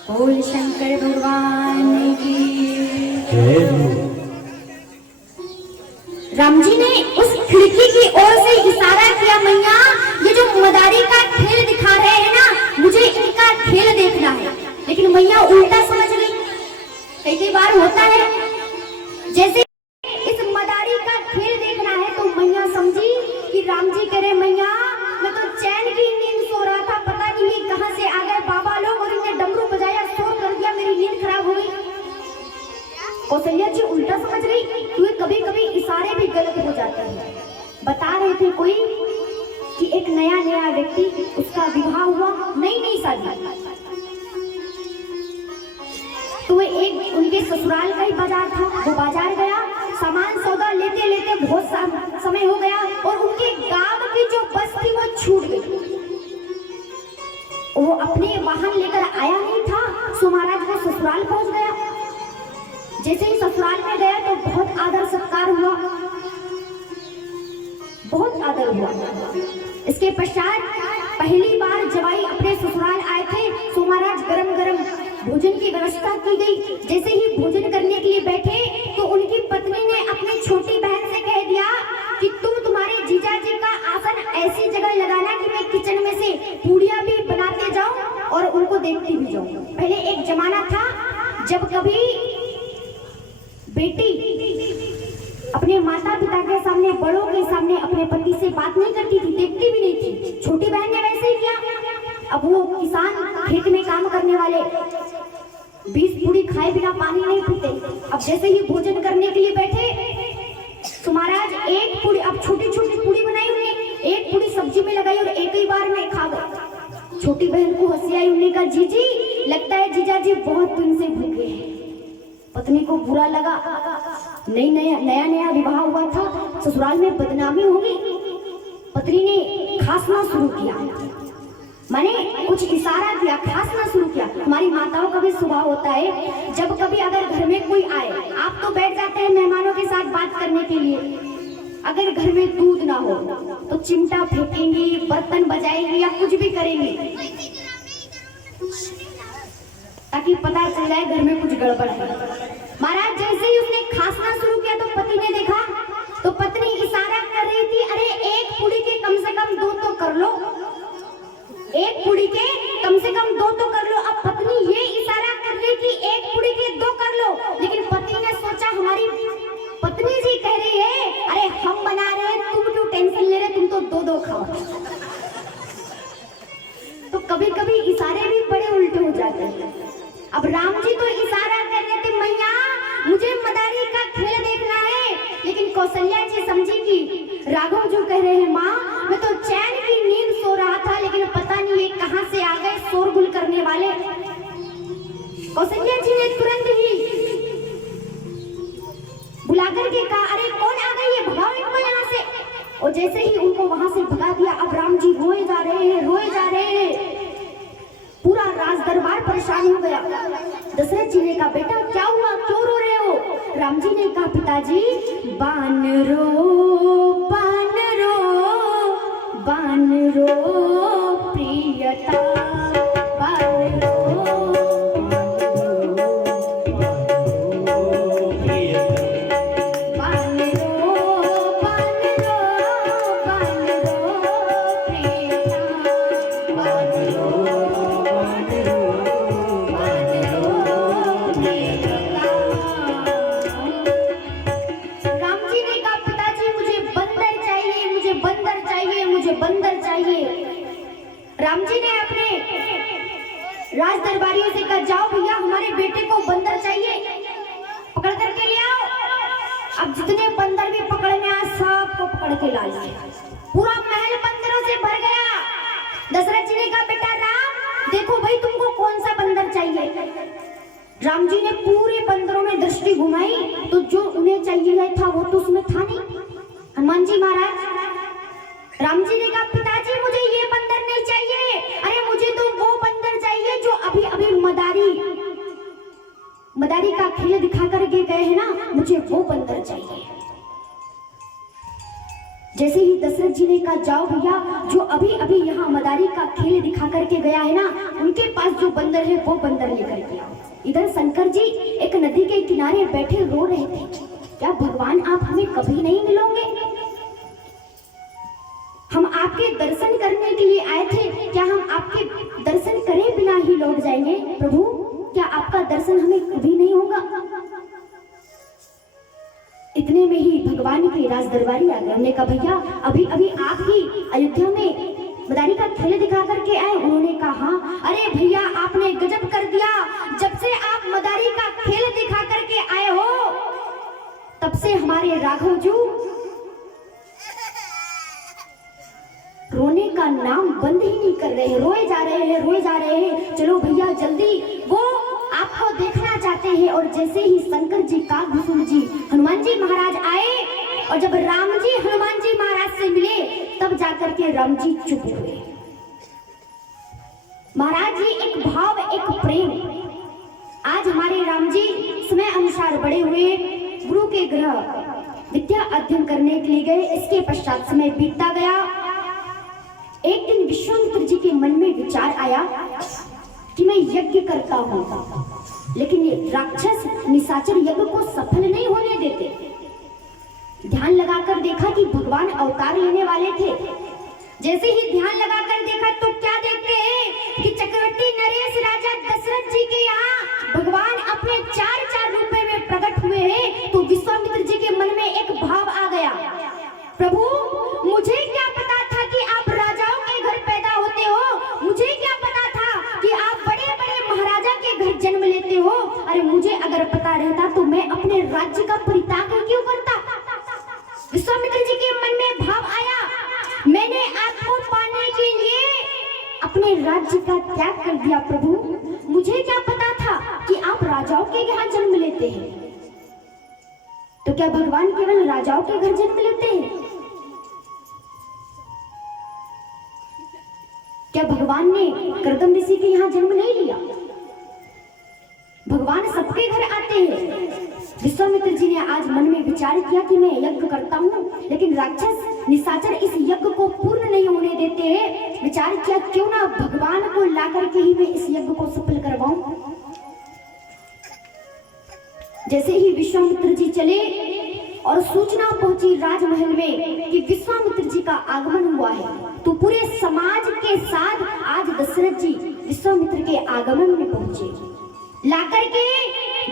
बोल शंकर भगवान की। राम जी ने उस खिड़की की ओर से इशारा किया, मैया ये जो मदारी का खेल दिखा रहे हैं ना, मुझे इनका खेल देखना है। लेकिन मैया उल्टा समझ गई। कई बार होता है जैसे इस मदारी का खेल देखना है तो मैया समझी कि राम जी कह रहे मैया मैं तो चैन की नींद सो रहा था, पता नहीं कहां से आ गए बाबा लोग कौशल्या जी उल्टा समझ रही, क्योंकि कभी कभी इशारे भी गलत हो जाते हैं। बता रहे थे कोई कि एक नया नया व्यक्ति, उसका विवाह हुआ, नई नई शादी, तो एक उनके ससुराल का ही बाजार था, वो बाजार गया, सामान सौदा लेते लेते बहुत समय हो गया और उनके गांव की जो बस थी वो छूट गई। वो अपने वाहन लेकर आया नहीं था, सो महाराज वो ससुराल पहुंच गया। जैसे ही ससुराल में गया तो बहुत आदर सत्कार हुआ, बहुत आदर हुआ। इसके पश्चात पहली बार जवाई अपने ससुराल आए थे, सो महाराज गरम गरम भोजन की व्यवस्था की गई। जैसे ही भोजन करने के लिए बैठे तो उनकी पत्नी ने अपनी छोटी बहन से कह दिया कि तुम तुम्हारे जीजा जी का आसन ऐसी जगह लगाना कि मैं किचन में से पूड़ियां भी बनाते जाऊं और उनको देखती भी जाऊं। पहले एक जमाना था जब कभी बेटी अपने माता पिता के सामने, बड़ों के सामने अपने पति से बात नहीं करती थी, देखती भी नहीं थी। छोटी बहन ने वैसे ही किया। अब वो किसान खेत में काम करने वाले 20 पूड़ी खाए बिना पानी नहीं पीते। अब जैसे ही भोजन करने के लिए बैठे तो महाराज एक पूड़ी, अब छोटी छोटी पूड़ी बनाई उन्होंने, एक पूड़ी सब्जी में लगाई और एक ही बार में खा गए। छोटी बहन को हंसी आई, उन्होंने कहा जीजी लगता है जीजा जी बहुत दिन से भूखे हैं। पत्नी को बुरा लगा, नया नया विवाह हुआ था, ससुराल में बदनामी होगी। पत्नी ने खांसना शुरू किया, माने कुछ इशारा किया, खांसना शुरू किया। हमारी माताओं का भी स्वभाव होता है, जब कभी अगर घर में कोई आए, आप तो बैठ जाते हैं मेहमानों के साथ बात करने के लिए, अगर घर में दूध ना हो तो चिमटा फेंकेंगी, बर्तन बजाएंगी या कुछ भी करेंगी ताकि पता चल जाए घर में कुछ गड़बड़ है। महाराज जैसे ही उसने खांसना शुरू किया तो पति ने देखा, तो पत्नी इशारा कर रही थी, अरे एक पूड़ी के कम से कम 2 तो कर लो, एक पूड़ी के कम से कम 2 तो कर लो। अब पत्नी ये इशारा कर रही थी एक पूड़ी के 2 कर लो, लेकिन पति ने सोचा हमारी पत्नी जी कह रही है, अरे हम बना रहे हैं, तुम क्यों टेंशन ले रहे, तुम तो 2-2 खाओ। तो कभी कभी इशारे भी बड़े उल्टे हो जाते हैं। अब राम जी तो इशारा कर रहे थे, मैया मुझे मदारी का खेल देखना है, लेकिन कौशल्या जी समझी कि राघव जो कह रहे हैं, माँ मैं तो चैन की नींद सो रहा था, लेकिन पता नहीं ये कहां से आ गए शोरगुल करने वाले। कौशल्या जी ने तुरंत ही बुलाकर के कहा, अरे कौन आ गई है, भगाओ इनको यहाँ से। और जैसे ही उनको वहां से भगा दिया, अब राम जी रोए जा रहे हैं, रोए जा रहे हैं। पूरा राज दरबार परेशान हो गया। दशरथ जी ने कहा, बेटा क्या हुआ, क्यों रो रहे हो? राम जी ने कहा, पिताजी बान रो प्रियता, बान रो बंदर चाहिए। राम जी ने अपने राज दरबारियों से कहा, जाओ भैया हमारे बेटे को बंदर चाहिए, पकड़ करके ले आओ। अब जितने बंदर भी पकड़ में आए सबको पकड़ के ला लिए, पूरा महल बंदरों से भर गया। दशरथ जी ने कहा, बेटा राम देखो भाई तुमको कौन सा बंदर चाहिए। राम जी ने पूरे बंदरों में दृष्टि घुमाई तो जो उन्हें चाहिए था वो तो उसमें था नहीं। हनुमान जी महाराज, राम जी ने कहा, पिताजी मुझे ये बंदर नहीं चाहिए, अरे मुझे तो वो बंदर चाहिए जो अभी अभी मदारी का खेल दिखा कर के गए हैं ना, मुझे वो बंदर चाहिए। जैसे ही दशरथ जी ने कहा, जाओ भैया जो अभी अभी यहाँ मदारी का खेल दिखा करके गया है ना, उनके पास जो बंदर है वो बंदर लेकर के आओ। इधर शंकर जी एक नदी के किनारे बैठे रो रहे थे, क्या भगवान आप हमें कभी नहीं मिलोगे? हम आपके दर्शन करने के लिए आए थे, क्या हम आपके दर्शन करे बिना ही लौट जाएंगे? प्रभु क्या आपका दर्शन हमें कभी नहीं होगा? इतने में ही भगवान के राज दरबारी आ गए। उन्होंने कहा, भैया अभी अभी आप ही अयोध्या में मदारी का खेल दिखा करके आए। उन्होंने कहा, हाँ। अरे भैया आपने गजब कर दिया, जब से आप मदारी का खेल दिखा करके आए हो से हमारे राघव जी रोने का नाम बंद ही नहीं कर रहे हैं, रोए जा रहे हैं, रोए जा रहे हैं। चलो भैया जल्दी, वो आपको देखना चाहते हैं। और जैसे ही शंकर जी, काकभूषण जी, हनुमान जी महाराज आए और जब राम जी हनुमान जी महाराज से मिले तब जाकर के राम जी चुप हुए। महाराज जी एक भाव, एक प्रेम। आज हमारे राम जी समय अनुसार बड़े हुए, गुरु के गृह विद्या अध्ययन करने के लिए गए। इसके पश्चात समय बीतता गया। एक दिन विश्वामित्र जी के मन में विचार आया कि मैं यज्ञ करता हूं, लेकिन ये राक्षस निशाचर यज्ञ को सफल नहीं होने देते। ध्यान लगाकर देखा कि भगवान अवतार लेने वाले थे। जैसे ही ध्यान लगाकर देखा तो क्या देखते हैं कि चक्रवर्ती नरेश राजा दशरथ जी के यहाँ भगवान अपने चार रूप में प्रकट हुए हैं। तो विश्वामित्र जी के मन में एक भाव आ गया, प्रभु मुझे क्या पता था कि आप राजाओं के घर पैदा होते हो, मुझे क्या पता था कि आप बड़े बड़े महाराजा के घर जन्म लेते हो। अरे मुझे अगर पता रहता तो मैं अपने राज्य का परित्याग क्यों करता। विश्वामित्र जी के मन में भाव आया, मैंने आपको पाने के लिए अपने राज्य का त्याग कर दिया। प्रभु मुझे क्या पता था कि आप राजाओं के यहाँ जन्म लेते हैं। तो क्या भगवान केवल राजाओं के घर जन्म लेते हैं? क्या भगवान ने कर्दम ऋषि के यहाँ जन्म नहीं लिया? भगवान सबके घर आते हैं। विश्वामित्र जी ने आज मन में विचार किया कि मैं यज्ञ करता हूँ, लेकिन राक्षस निशाचर इस यज्ञ को पूर्ण नहीं होने देते हैं। विचार किया क्यों ना भगवान को ला करके ही मैं इस यज्ञ को सफल करवाऊं। जैसे ही विश्वामित्र जी चले और सूचना पहुंची राजमहल में कि विश्वामित्र जी का आगमन हुआ है, तो पूरे समाज के साथ आज दशरथ जी विश्वामित्र के आगमन में पहुंचे। लाकर के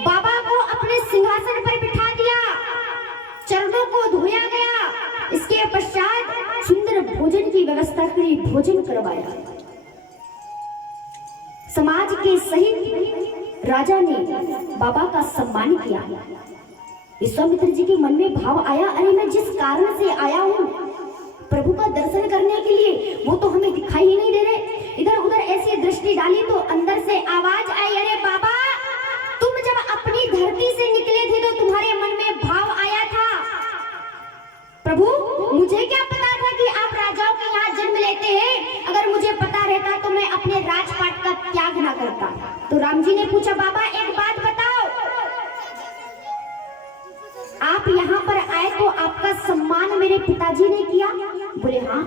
बाबा को अपने सिंहासन पर बिठा दिया, चरणों को धोया गया। इसके पश्चात सुंदर भोजन की व्यवस्था करी, भोजन करवाया। समाज के सहित राजा ने बाबा का सम्मान किया। विश्वामित्र जी के मन में भाव आया, अरे मैं जिस कारण से आया हूँ प्रभु का दर्शन करने के लिए, वो तो हमें दिखाई ही नहीं दे रहे। इधर उधर ऐसी दृष्टि डाली तो अंदर से आवाज आई, अरे बाबा तुम जब अपनी धरती से निकले थे तो तुम्हारे मन में भाव आया था। प्रभु मुझे क्या पता था कि आप राजाओं के यहाँ जन्म लेते हैं। अगर मुझे पता रहता तो मैं अपने राजपाट का त्याग ना करता। तो राम जी ने पूछा, बाबा एक बात बताओ, आप यहाँ पर आए तो आपका सम्मान मेरे पिताजी ने किया? बोले हाँ।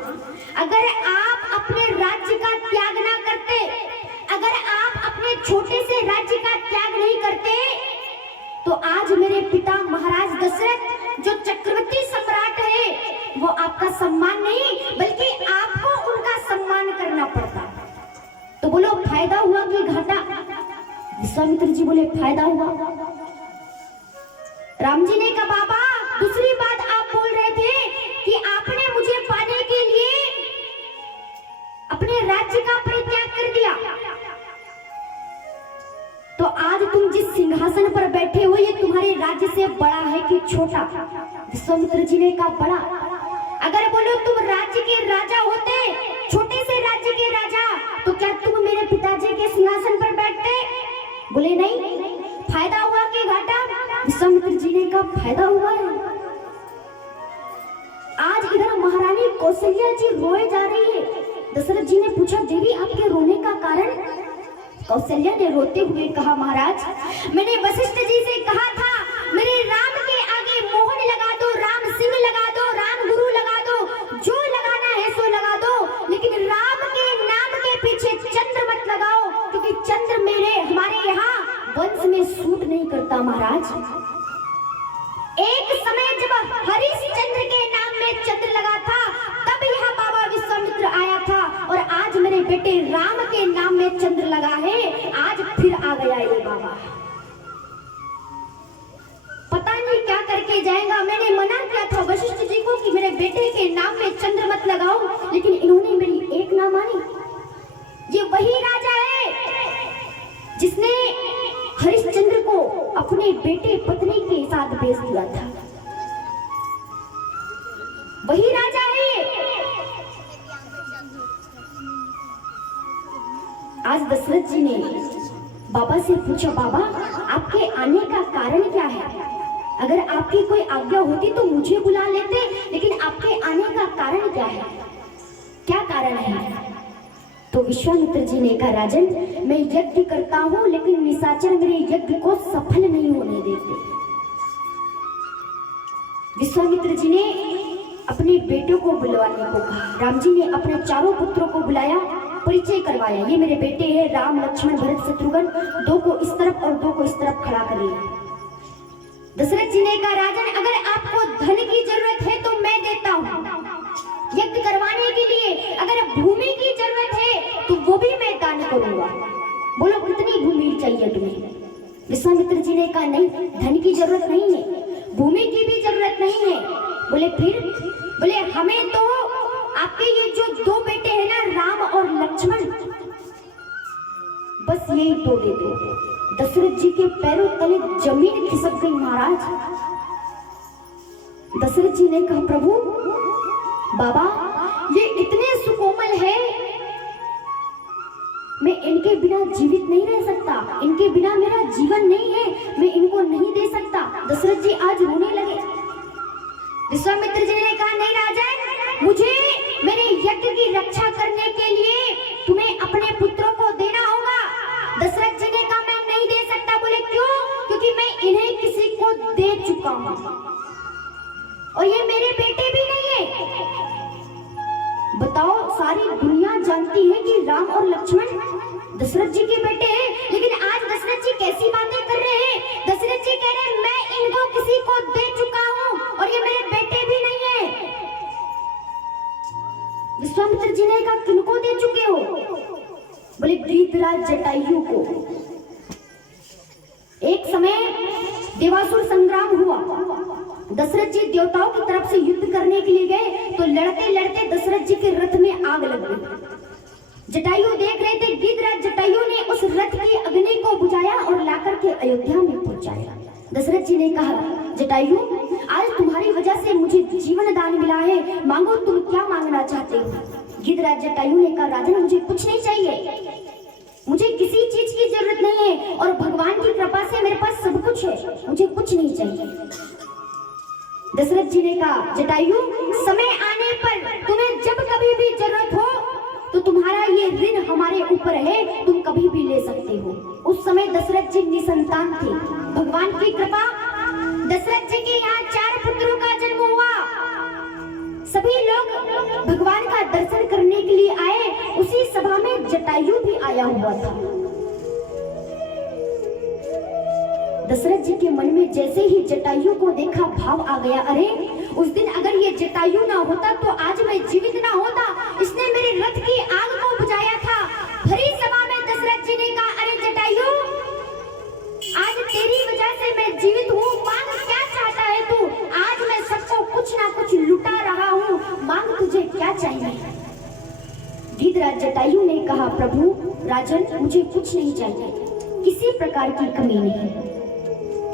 अगर आप अपने राज्य का त्याग ना करते, अगर आप अपने छोटे से राज्य का त्याग नहीं करते, तो आज मेरे पिता महाराज दशरथ जो चक्रवर्ती सम्राट है, वो आपका सम्मान नहीं बल्कि आपको उनका सम्मान करना पड़ता। तो बोलो फायदा हुआ कि घाटा? विश्वामित्र जी बोले फायदा हुआ। राम जी ने कहा, बाबा दूसरी बात आप बोल रहे थे कि आपने मुझे पाने के लिए अपने राज्य का परित्याग कर दिया, तो आज तुम जिस सिंहासन पर बैठे हो ये तुम्हारे राज्य से बड़ा है कि छोटा? विश्वामित्र जी ने कहा बड़ा। अगर बोलो तुम राज्य के राजा होते, छोटे से राज्य के राजा, तो क्या तुम मेरे पिताजी के सिंहासन पर बैठते? बोले नहीं। फायदा हुआ कि घाटा? विश्वामित्र जी ने कहा फायदा हुआ है। आज इधर महारानी कौशल्या जी रोए जा रही है। दशरथ जी ने पूछा, देवी आपके रोने का कारण? कौशल्या ने रोते हुए कहा, महाराज मैंने वशिष्ठ जी से कहा था मेरे राम के आगे मोहन लगा दो, राम सिंह लगा दो, राम गुरु लगा दो, जो लगाना है सो लगा दो, लेकिन राम के नाम के पीछे चंद्र मत लगाओ, क्योंकि चंद्र हमारे यहाँ वंश में सूट नहीं करता। महाराज एक समय जब हरिश्चंद्र के नाम में चंद्र लगा था तब यहाँ बाबा विश्वामित्र आया था, और आज मेरे बेटे राम के नाम में चंद्र लगा है, आज फिर आ गया ये बाबा। पता नहीं क्या करके जाएगा। मैंने मना किया था वशिष्ठ जी को कि मेरे बेटे के नाम में चंद्र मत लगाओ, लेकिन इन्होंने मेरी एक ना मानी। ये वही राजा है जिसने हरिश्चंद्र को अपने बेटे पत्नी के साथ बेच दिया था। वही राजा है ये। आज दशरथ जी ने बाबा से पूछा, बाबा आपके आने का कारण क्या है? अगर आपकी कोई आज्ञा होती तो मुझे बुला लेते, लेकिन आपके आने का कारण क्या है? क्या कारण है? तो विश्वामित्र जी ने कहा, राजन मैं यज्ञ करता हूँ लेकिन निशाचर मेरे यज्ञ को सफल नहीं होने देते। विश्वामित्र जी ने अपने बेटों को बुलवाने को कहा। राम जी ने अपने चारों पुत्रों को बुलाया, परिचय करवाया, ये मेरे बेटे हैं राम लक्ष्मण भरत शत्रुघ्न, दो को इस तरफ और दो को इस तरफ खड़ा कर लिया। दशरथ जी ने कहा, राजन अगर आपको धन की जरूरत है तो मैं देता हूँ यज्ञ करवाने के लिए, अगर भूमि की जरूरत है तो वो भी मैं दान करूंगा। बोलो कितनी भूमि चाहिए तुम्हें? विश्वामित्र जी ने कहा, नहीं धन की जरूरत नहीं है, भूमि की भी जरूरत नहीं है। बोले फिर? बोले हमें तो आपके ये जो दो बेटे हैं ना राम और लक्ष्मण, बस यही दो दे दो। दशरथ जी के पैरों तले जमीन खिसक गई महाराज। दशरथ जी ने कहा, प्रभु बाबा ये इतने सुकोमल है, मैं इनके बिना जीवित नहीं रह सकता, इनके बिना मेरा जीवन नहीं है, मैं इनको नहीं दे सकता। दशरथ जी आज रोने लगे। विश्वामित्र जी ने कहा, नहीं राजन, मुझे मेरे यज्ञ की रक्षा करने के लिए तुम्हें अपने पुत्रों को देना होगा। दशरथ जी ने कहा, मैं नहीं दे सकता। बोले क्यों? क्योंकि मैं इन्हें किसी को दे चुका हूं और ये मेरे बेटे भी नहीं है। बताओ सारी दुनिया जानती है कि राम और लक्ष्मण दशरथ जी के बेटे हैं, लेकिन आज दशरथ जी कैसी बातें कर रहे हैं? दशरथ जी कह रहे हैं मैं इनको किसी को दे चुका हूं और ये मेरे बेटे भी नहीं है। विश्वामित्र जी ने कहा, किनको दे चुके हो? बोले गृधराज जटायु को। एक समय देवासुर संग्राम हुआ, दशरथ जी देवताओं की तरफ से युद्ध करने के लिए गए तो लड़ते लड़ते दशरथ जी के रथ में आग लग गई। जटायु देख रहे थे, गृधराज जटायु ने उस रथ की अग्नि को बुझाया और लाकर के अयोध्या में पहुंचाया। दशरथ जी ने कहा, जटायु आज तुम्हारी वजह से मुझे जीवन दान मिला है, मांगो तुम क्या मांगना चाहते हो? गृधराज जटायु ने कहा, राजन मुझे कुछ नहीं चाहिए, मुझे किसी चीज की जरूरत नहीं है और भगवान की कृपा से मेरे पास सब कुछ है, मुझे कुछ नहीं चाहिए। दशरथ जी ने कहा, जटायु समय आने पर तुम्हें जब कभी भी जरूरत हो तो तुम्हारा ये ऋण हमारे ऊपर है, तुम कभी भी ले सकते हो। उस समय दशरथ जी निसंतान थे। भगवान की कृपा, दशरथ जी के यहाँ 4 पुत्रों का जन्म हुआ। सभी लोग भगवान का दर्शन करने के लिए आए, उसी सभा में जटायु भी आया हुआ था। दशरथ जी के मन में जैसे ही जटायु को देखा भाव आ गया, अरे उस दिन अगर ये जटायु ना होता तो आज मैं जीवित ना होता, इसने मेरे रथ की आग को बुझाया था। भरी सभा में दशरथ जी ने कहा, अरे जटायु आज तेरी वजह से मैं जीवित हूँ, मांग क्या चाहता है तू? आज मैं सबको कुछ ना कुछ लुटा रहा हूँ, मांग तुझे क्या चाहिए? गृधराज जटायु ने कहा, प्रभु राजन मुझे कुछ नहीं चाहिए, किसी प्रकार की कमी नहीं।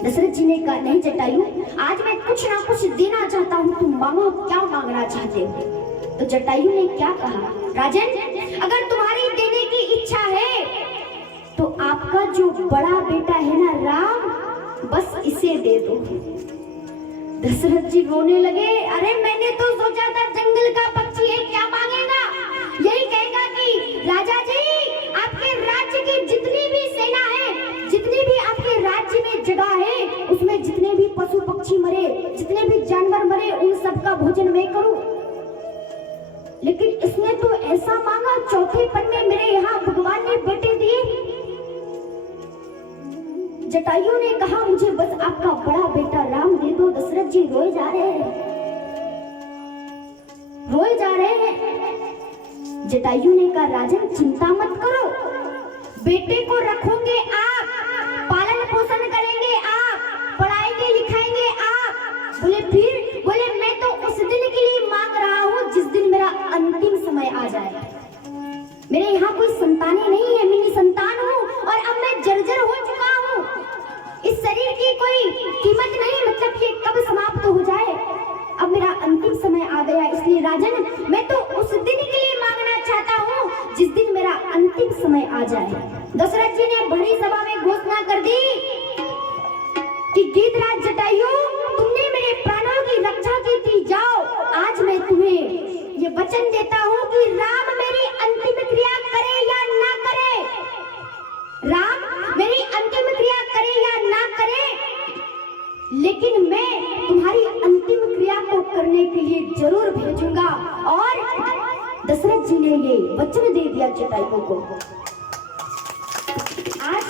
दशरथ जी ने कहा, नहीं जटायु आज मैं कुछ ना कुछ देना चाहता हूँ, तुम मांगो, क्या मांगना चाहते हो? तो जटायु ने क्या कहा, राजन अगर तुम्हारी देने की इच्छा है तो आपका जो बड़ा बेटा है ना राम, बस इसे दे दो। दशरथ जी रोने लगे, अरे मैंने तो सोचा था जंगल का पक्षी है, क्या मांगेगा? यही कहेगा कि राजा जी आपके राज्य की जितनी भी सेना है, जितनी भी आपके राज्य में जगह है, उसमें जितने भी पशु पक्षी मरे, जितने भी जानवर मरे, उन सबका भोजन मैं करूं। लेकिन इसने तो ऐसा मांगा, चौथे पन्ने मेरे यहाँ भगवान ने बेटे दिए। जटायु ने कहा, मुझे बस आपका बड़ा बेटा राम दे दो। दशरथ जी रोए जा रहे हैं, रोए जा रहे हैं। जटायु ने कहा, राजन चिंता मत करो, बेटे को रखोगे आप, पालन पोषण करेंगे आप, पढ़ाएंगे लिखाएंगे आप। बोले फिर? बोले मैं तो उस दिन के लिए मांग रहा हूँ जिस दिन मेरा अंतिम समय आ जाए। मेरे यहाँ कोई संतानें नहीं है, मैं निसंतान हूँ और अब मैं जर्जर हो चुका हूँ। इस शरीर की कोई कीमत नहीं, मतलब कि कब समाप्त हो जाए। अब मेरा अंतिम समय आ गया, आ जाए। दशरथ जी ने बड़ी सभा में घोषणा कर दी कि गीतराज जटायु, तुमने मेरे प्राणों की रक्षा की थी, जाओ आज मैं तुम्हें ये वचन देता हूँ कि राम मेरी अंतिम क्रिया करे या ना करे, राम मेरी अंतिम क्रिया करे या ना करे, लेकिन मैं तुम्हारी अंतिम क्रिया को करने के लिए जरूर भेजूंगा। और दशरथ जी ने ये वचन दे दिया जटायु को। आज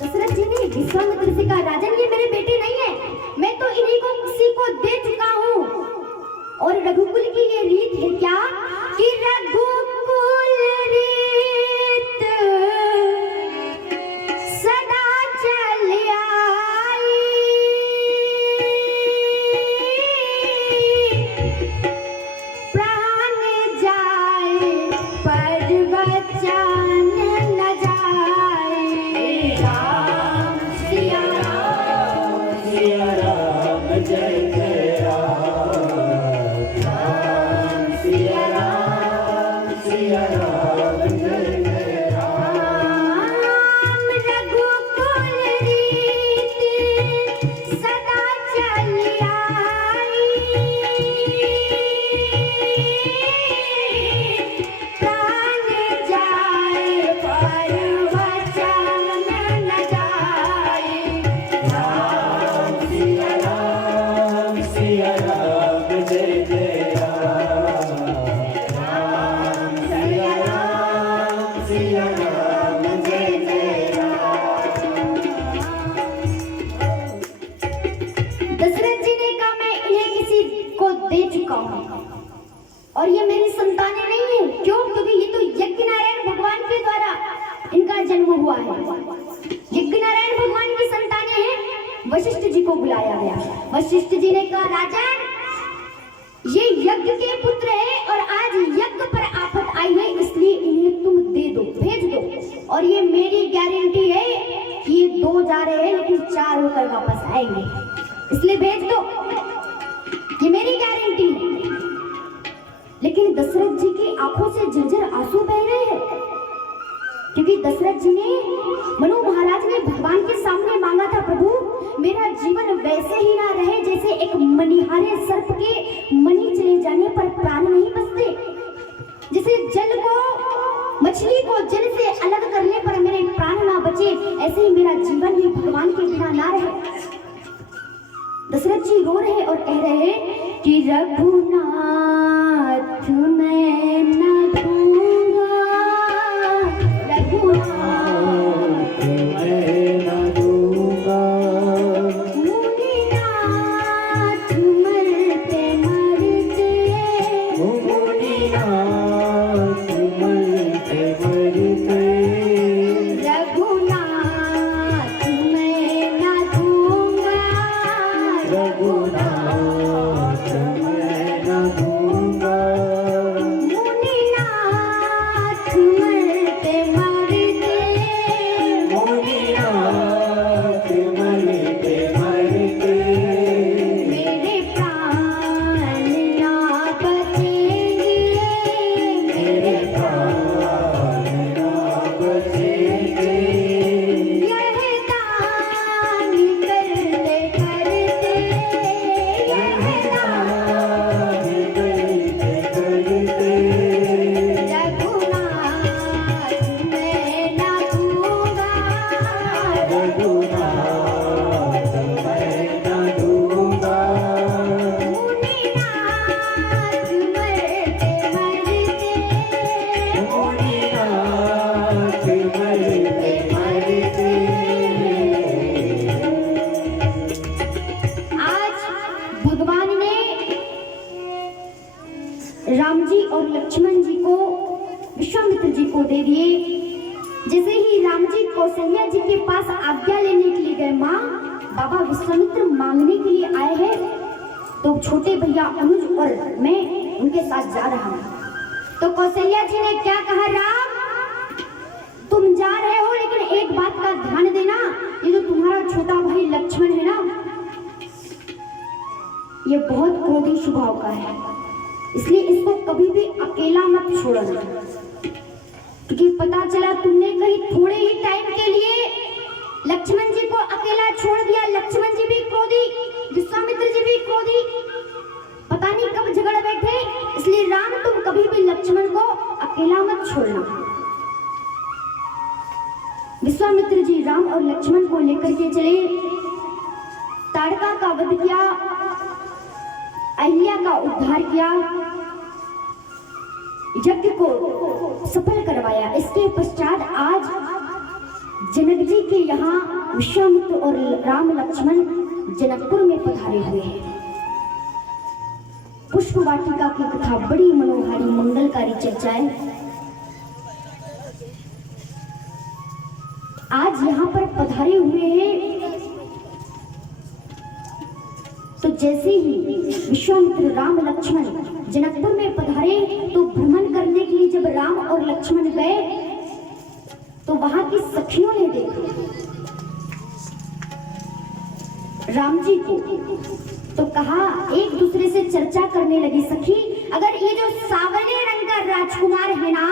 दशरथ जी ने विश्वामित्र से कहा, राजन ये मेरे बेटे नहीं है, मैं तो इन्हीं को किसी को दे चुका हूँ। और रघुकुल की ये रीत है क्या कि रघुकुल रीत सदा चल आई, प्राण जाए पर वचन न जाए। राम सिया राम सिया राम जय जय राम, राम सिया राम जय जय राम। रघुकुल रीत सदा चल आई, प्राण जाए पर वचन न जाए। राम सिया राम जय जय राम, राम सिया राम जय जय राम। दशरथ जी ने कहा, मैं इन्हें किसी को दे चुका हूँ और ये मेरी संतानें नहीं है। क्यों? क्योंकि ये तो यज्ञ नारायण भगवान के द्वारा इनका जन्म हुआ है। यज्ञ नारायण भगवान की संतानें हैं। वशिष्ठ जी को बुलाया गया। वशिष्ठ जी ने कहा, राजन ये यज्ञ के पुत्र है और आज यज्ञ पर आफत आई है, इसलिए इन्हें तुम दे दो, भेज दो। और ये मेरी गारंटी है कि ये 2 जा रहे हैं लेकिन 4 होकर वापस आएंगे, इसलिए भेज दो, ये मेरी गारंटी है। लेकिन दशरथ जी की आंखों से झरझर आंसू बह रहे हैं, क्योंकि दशरथ जी ने, मनु महाराज ने भगवान के सामने मांगा था, प्रभु मेरा जीवन वैसे ही ना रहे जैसे एक मणिहारे सर्प के मणि चले जाने पर प्राण नहीं बचते, जैसे जल को, मछली को जल से अलग करने पर मेरे प्राण ना बचे, ऐसे ही मेरा जीवन भी भगवान के बिना ना रहे। दशरथ जी रो रहे और कह रहे कि रघुनाथ मैं न दूंगा, रघुनाथ मैं न दूंगा, मुनिनाथ मरते मरते, मुनिनाथ मरते मरते, रघुनाथ मैं न दूंगा, रघुनाथ मैं न दूंगा, मुनिनाथ मरते मरते, मुनिनाथ मरते मरते, मेरे प्राण ना बचेंगे, मेरे प्राण ना बचेंगे, यह दान करते करते, यह दान करते करते, रघुनाथ मैं ना दूंगा, रघुनाथ मैं न दूंगा, मुनिनाथ मरते मरते, मुनिनाथ मरते मरते। आज भगवान ने राम जी और लक्ष्मण जी को विश्वामित्र जी को दे दिए। जैसे ही राम जी कौशल्या जी के पास आज्ञा लेने के लिए गए, माँ बाबा विश्वामित्र मांगने के लिए आए हैं, तो छोटे भैया अनुज और मैं उनके साथ जा रहा हूँ। तो कौशल्या जी ने क्या कहा, राम तुम जा रहे हो लेकिन एक बात का ध्यान देना, ये जो तुम्हारा छोटा भाई लक्ष्मण है ना, ये बहुत क्रोधी स्वभाव का है, इसलिए इसको कभी भी अकेला मत छोड़ना। क्योंकि पता चला तुमने कहीं थोड़े ही टाइम के लिए लक्ष्मण जी को अकेला छोड़ दिया। लक्ष्मण जी भी क्रोधी, विश्वामित्र जी भी क्रोधी, पता नहीं कब झगड़ बैठे। इसलिए राम तुम कभी भी लक्ष्मण को अकेला मत छोड़ना। विश्वामित्र जी राम और लक्ष्मण को लेकर के चले, ताड़का का वध किया, अहिल्या का उद्धार किया, यज्ञ को सफल करवाया। इसके पश्चात आज जनक जी के यहाँ विश्वामित्र और राम लक्ष्मण जनकपुर में पधारे हुए हैं। पुष्प वाटिका की कथा बड़ी मनोहारी मंगलकारी चर्चा है। आज यहाँ पर पधारे हुए हैं, तो जैसे ही विश्वामित्र राम लक्ष्मण जनकपुर में पधारे तो भ्रमण करने के लिए जब राम और लक्ष्मण गए तो वहां की सखियों ने देखा राम जी को, तो कहा, एक दूसरे से चर्चा करने लगी, सखी अगर ये जो सावरे रंग का राजकुमार है ना,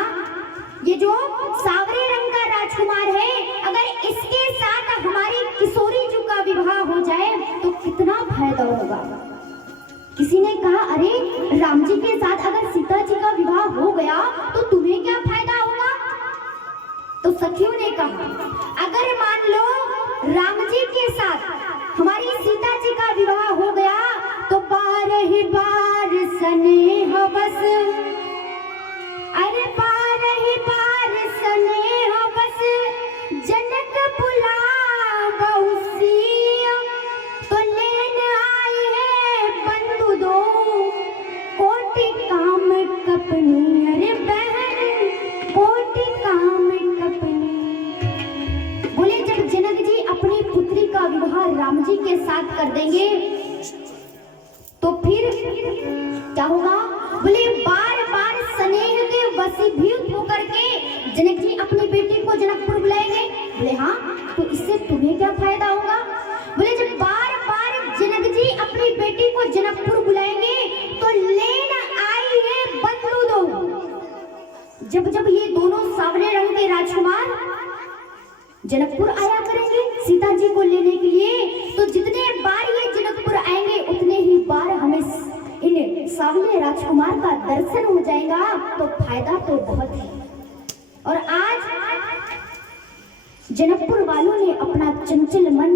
ये जो सावरे रंग का राजकुमार है, अगर इसके साथ हमारी किशोरी जी का विवाह हो जाए तो कितना फायदा होगा। किसी ने कहा, अरे राम जी के साथ अगर सीता जी का विवाह हो गया तो तुम्हें क्या फायदा होगा। तो सखियों ने कहा, अगर मान लो राम जी के साथ हमारी सीता जी का विवाह हो गया तो बार ही बार स्नेह बस, अरे बार ही बार स्नेह बस जनक बुला बहुसी, तो लेन आई है बंधु दो कोटि काम कपनी, अरे बहन कोटि काम कपनी। बोले जब जनक जी अपनी पुत्री का विवाह राम जी के साथ कर देंगे तो फिर क्या होगा। बोले बार बार स्नेह के वशीभूत होकर के जनक जी अपनी बेटी को जनकपुर बुलाएंगे। बोले हाँ, तो इससे तुम्हें क्या फायदा होगा। बोले जब बार बार जनक जी अपनी बेटी को जनकपुर बुलाएंगे तो लेन आई है बंधु दो। जब जब ये दोनों सावरे रंग के राजकुमार जनकपुर आया करेंगे सीता जी को लेने के लिए, तो जितने बार ये जनकपुर आएंगे उतने ही बार हमें इन सावले राजकुमार का दर्शन हो जाएगा, तो फायदा तो बहुत है। और आज जनकपुर वालों ने अपना चंचल मन,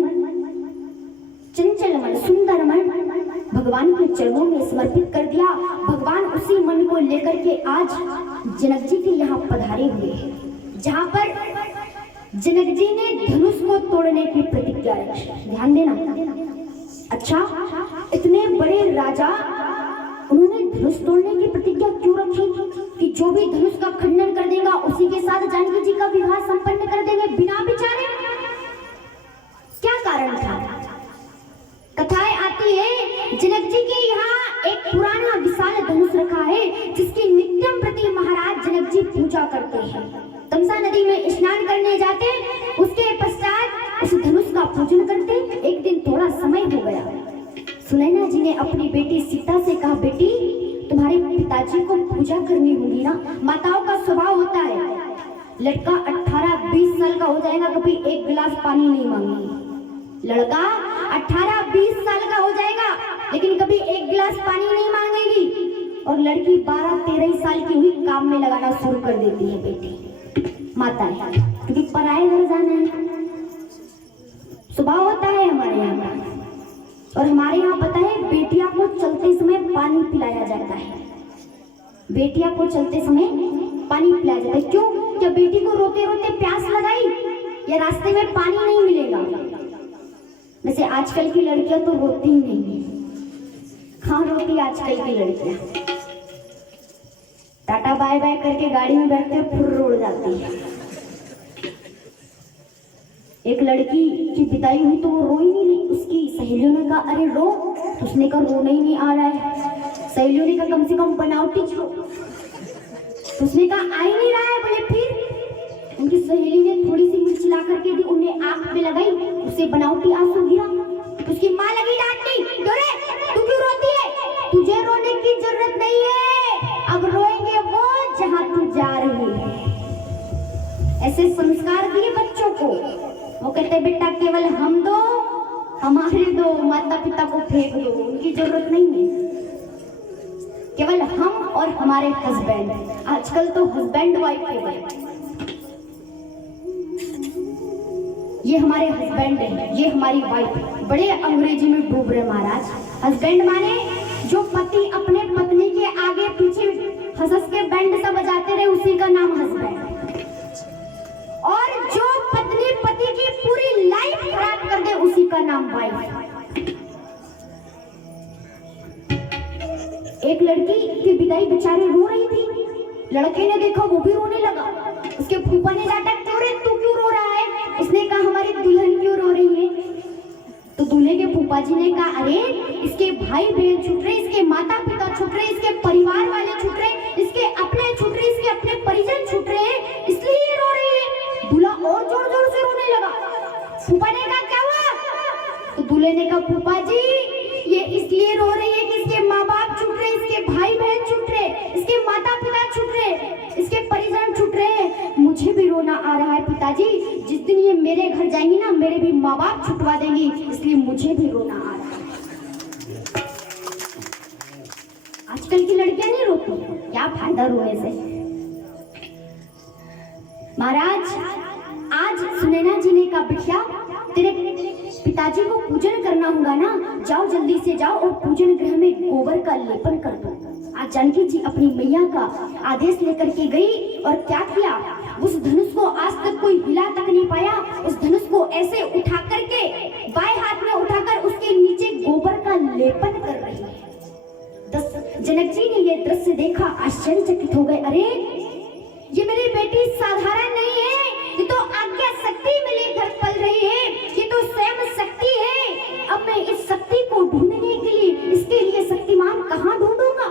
सुंदर मन भगवान के चरणों में समर्पित कर दिया। भगवान उसी मन को लेकर के आज जनक जी के यहाँ पधारे हुए हैं, जहाँ पर जनक जी ने धनुष को तोड़ने की प्रतिज्ञा रखी। ध्यान देना। अच्छा, इतने बड़े राजा उन्होंने धनुष तोड़ने की प्रतिज्ञा क्यों रखी कि जो भी धनुष का खंडन कर देगा उसी के साथ जानकी जी का विवाह संपन्न कर देंगे बिना विचारे। क्या कारण था। कथाएं आती है जनक जी के यहाँ एक पुराना विशाल धनुष रखा है जिसकी नित्यम प्रति महाराज जनक जी पूजा करते हैं। तमसा नदी में स्नान करने जाते, उसके पश्चात उस धनुष का पूजन करते। एक दिन थोड़ा समय हो गया, सुनैना जी ने अपनी बेटी सीता से कहा, बेटी तुम्हारे पिताजी को पूजा करनी होगी ना। माताओं का स्वभाव होता है, लड़का 18-20 साल का हो जाएगा कभी एक गिलास पानी नहीं मांगेगी। लड़का 18-20 साल का हो जाएगा लेकिन कभी एक गिलास पानी नहीं मांगेगी। और लड़की 12-13 साल की हुई काम में लगाना शुरू कर देती है बेटी माता है, क्योंकि पराए घर जाना है। स्वभाव होता है हमारे यहाँ का। और हमारे यहाँ पता है बेटियां को चलते समय पानी पिलाया जाता है। बेटियां को चलते समय पानी पिलाया जाता है। क्यों? क्या बेटी को रोते रोते प्यास लगाई या रास्ते में पानी नहीं मिलेगा। वैसे आजकल की लड़कियां तो रोती ही नहीं, कहाँ रोती आजकल की लड़कियां। टाटा बाय बाय करके गाड़ी में बैठते फुर्र उड़ जाती है। एक लड़की की विदाई हुई तो वो रोई नहीं रही। उसकी सहेलियों ने कहा, अरे रो। तो उसने कहा, रोना ही नहीं आ रहा है। सहेलियों ने कहा, कम से कम बनावटी रो। तो उसने कहा, आ ही नहीं रहा है। बोले फिर? उनकी सहेली ने थोड़ी सी मिर्च ला करके दी, उन्हें आंख में लगाई, उसे बनावटी आंसू गिरा। उसकी माँ लगी डांटनी, डोरे तू क्यों रोती है? तुझे रोने की जरूरत नहीं है, अब रोएंगे वो जहाँ तू जा रही है। कहते बेटा केवल हम दो, हमारे दो, माता पिता को फेंक दो, उनकी जरूरत नहीं है। केवल हम और हमारे हस्बैंड। आजकल तो हस्बैंड वाइफ हो गए। ये हमारे हस्बैंड है, ये हमारी वाइफ। बड़े अंग्रेजी में डूब रहे महाराज। हस्बैंड माने जो पति अपने पत्नी के आगे पीछे हंस के बैंड सा बजाते रहे, उसी का नाम हस्बैंड। और जो पत्नी पति की पूरी लाइफ खराब कर दे, उसी का नाम वाइफ। एक लड़की की विदाई बेचारी रो रही थी। लड़के ने देखा, वो भी रोने लगा। उसके फूफा ने डांटा, क्यों रे तू क्यों रो रहा है? उसने कहा हमारी दुल्हन क्यों रो रही है? तो दूल्हे के फूफा जी ने कहा, अरे इसके भाई बहन छूट रहे, इसके माता पिता छूट रहे, इसके परिवार वाले छूट रहे, इसके अपने छूट रहे, इसके अपने परिजन छूट रहे हैं, इसलिए ये रो रही है। दूल्हा और जोर जोर से रोने लगा। फूफा ने कहा, क्या हुआ? तो दूल्हे ने कहा, फूफा जी ये इसलिए रो रही है कि इसके माँ बाप छूट रहे, इसके भाई बहन छूट रहे, इसके माता पिता छूट रहे, इसके परिजन छूट रहे। मुझे भी रोना आ रहा है पिताजी। जिस दिन ये मेरे घर जाएंगी ना, मेरे भी माँ बाप छुटवा देंगी, इसलिए मुझे भी रोना आ रहा है। आजकल की लड़कियां नहीं रोती, क्या फायदा रोने से। महाराज आज सुनैना जी ने कहा, बिटिया तेरे पिताजी को पूजन करना होगा ना, जाओ जल्दी से जाओ और पूजन गृह में गोबर का लेपन कर दो। आज जानकी जी अपनी मैया का आदेश लेकर के गई और क्या किया, उस धनुष को आज तक कोई हिला तक नहीं पाया। उस धनुष को ऐसे उठा करके बाएं हाथ में उठाकर उसके नीचे गोबर का लेपन कर रही है। जनक जी ने ये दृश्य देखा, आश्चर्यचकित हो गए। अरे ये मेरी बेटी साधारण नहीं है, ये तो आज्ञा शक्ति मिली घर पल रही है, ये तो स्वयं शक्ति है। अब मैं इस शक्ति को ढूंढने के लिए, इसके लिए शक्तिमान कहाँ ढूंढूंगा?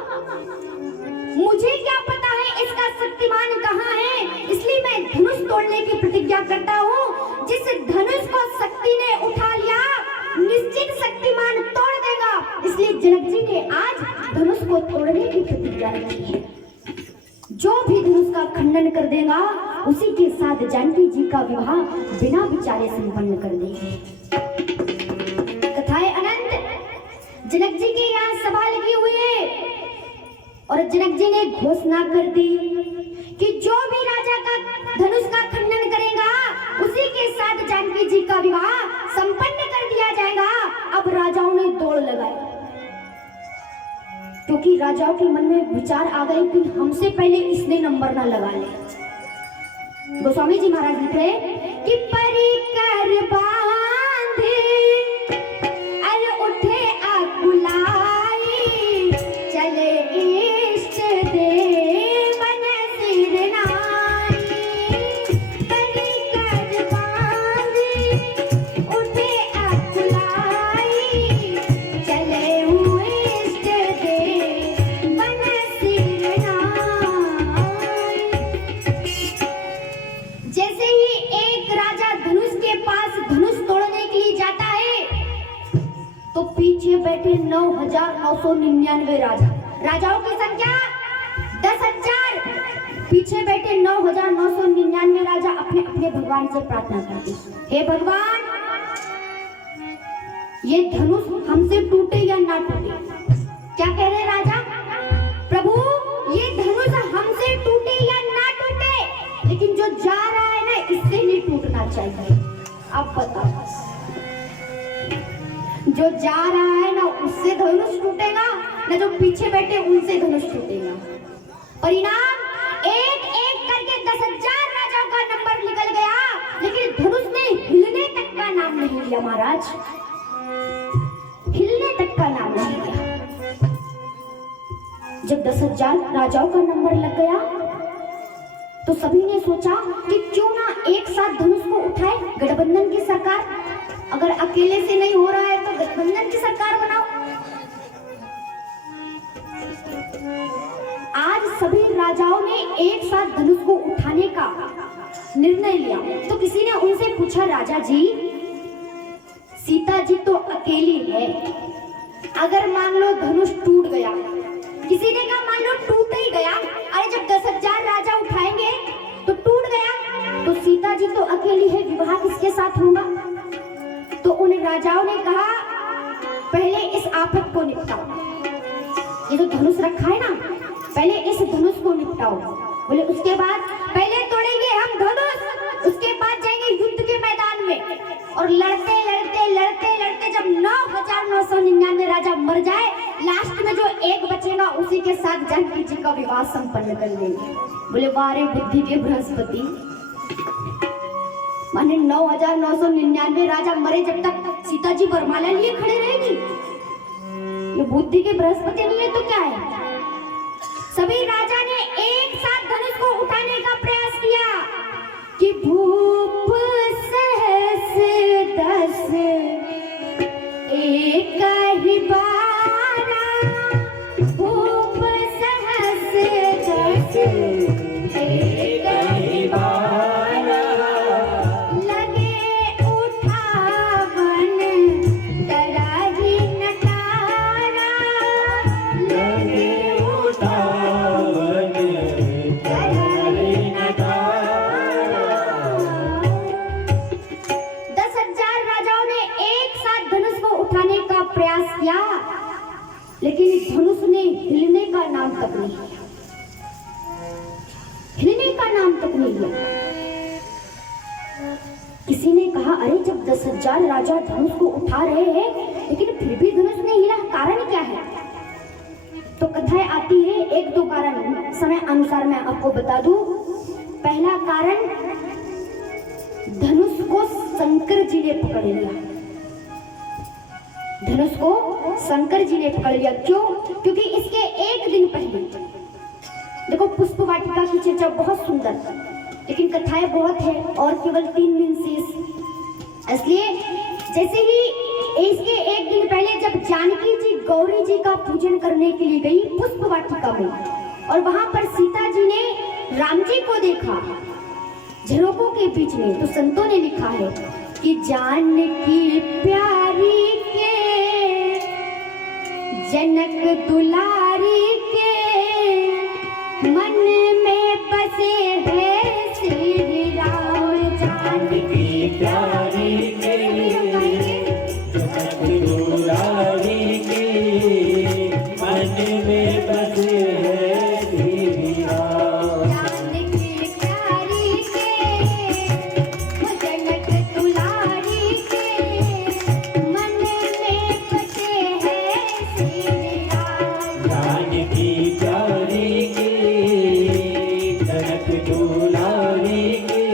मुझे क्या पता है इसका शक्तिमान कहाँ है, इसलिए मैं धनुष तोड़ने की प्रतिज्ञा करता हूँ। जिस धनुष को शक्ति ने उठा लिया, निश्चित शक्तिमान तोड़ देगा। इसलिए जनक जी ने आज धनुष को तोड़ने की प्रतिज्ञा रखी है। जो भी धनुष का खंडन कर देगा, उसी के साथ जानकी जी का विवाह बिना विचारे संपन्न कर देंगे। कथाएं अनंत। जनक जी के यहाँ सभा लगी हुई है और जनक जी ने घोषणा कर दी कि जो भी राजा का धनुष का खंडन करेगा, उसी के साथ जानकी जी का विवाह संपन्न कर दिया जाएगा। अब राजाओं ने दौड़ लगाई, क्योंकि राजाओं के मन में विचार आ गए कि हमसे पहले इसने नंबर ना लगा ले। गोस्वामी जी महाराज लिख रहे कि परिकर बांधे अरे उठे अकुलाई, चले इष्ट देवन सिर नाई। परिकर बांधे उठे अकुलाई, चले इष्ट देवन सिर नाई। जैसे ही एक राजा धनुष के पास धनुष तोड़ने के लिए जाता है, तो पीछे बैठे 9,999 राजाओं की संख्या 10,000। पीछे बैठे 9,999 राजा अपने अपने भगवान से प्रार्थना करते, हे भगवान, ये धनुष हमसे टूटे या ना टूटे। क्या कह रहे राजा? प्रभु ये धनुष हमसे टूटे या ना टूटे, लेकिन जो जा रहा है ना, इससे नहीं टूटना चाहिए। अब बताओ, जो जा रहा है ना, उससे धनुष टूटेगा ना, जो पीछे बैठे उनसे धनुष टूटेगा। परिणाम एक एक करके 10,000 राजाओं का नंबर निकल गया, लेकिन धनुष ने हिलने तक का नाम नहीं लिया महाराज, हिलने तक का नाम नहीं लिया। जब 10,000 राजाओं का नंबर लग गया, तो सभी ने सोचा कि क्यों ना एक साथ धनुष को उठाए गठबंधन की सरकार। अगर अकेले से नहीं हो रहा है तो गठबंधन की सरकार बनाओ। आज सभी राजाओं ने एक साथ धनुष को उठाने का निर्णय लिया। तो किसी ने उनसे पूछा, राजा जी, सीता जी तो अकेली है, अगर मान लो धनुष टूट गया। किसी ने कहा मान लो टूट ही गया, अरे जब 10,000 राजा उठाएंगे तो टूट गया, तो सीता जी तो अकेली है, विवाह किसके साथ होगा? राजाओं ने कहा पहले इस आफत को निपटाओ, ये जो धनुष रखा है ना, पहले इस धनुष को निपटाओ। बोले उसके बाद पहले तोड़ेंगे हम धनुष, उसके बाद जाएंगे युद्ध के मैदान में, और लड़ते लड़ते लड़ते लड़ते जब 9,999 राजा मर जाए, लास्ट में जो एक बचेगा उसी के साथ जानकी जी का विवाह संपन्न कर लेंगे। बोले वारे बुद्धि के बृहस्पति, माने 9,999 राजा मरे जब तक सीता जी वरमाला लिए खड़े रहेगी? ये बुद्धि के बृहस्पति नहीं है तो क्या है? सभी राजा ने एक साथ धनुष को उठाने का प्रयास किया कि भूप सहस 10 एक ही बारा, भूप सहस 10 एक ही बारा, लगे उठावन डराही नटारा, लगे उठावन डराही नटारा। 10,000 राजाओं ने एक साथ धनुष को उठाने का प्रयास किया, लेकिन धनुष ने हिलने का नाम तक नहीं लिया, हिलने का नाम तक नहीं लिया। किसी ने कहा अरे जब 10,000 राजा धनुष को उठा रहे हैं लेकिन फिर भी धनुष नहीं हिला, कारण क्या है? तो कथाएं आती है, एक दो कारण समय अनुसार मैं आपको बता दूं। पहला कारण, धनुष को शंकर जी ने पकड़ लिया, धनुष को शंकर जी ने पकड़ लिया। क्यों? क्योंकि इसके एक दिन पहले देखो पुष्प वाटिका की चर्चा बहुत सुंदर, लेकिन कथाएं बहुत है और केवल 3 दिन शेष। इसलिए जैसे ही इसके एक दिन पहले जब जानकी जी गौरी जी का पूजन करने के लिए गई पुष्प वाटिका में, और वहां पर सीता जी ने राम जी को देखा झरोकों के बीच में, तो संतों ने लिखा है कि जानकी प्यारी के जनक दुलारी के मन में बसे है श्री राम। जानकी प्यारी के जनक दुलारी के मन में बसे है श्री राम। जानकी प्यारी के जनक दुलारी के मन में बसे है श्री राम। जानकी प्यारी के जनक दुलारी के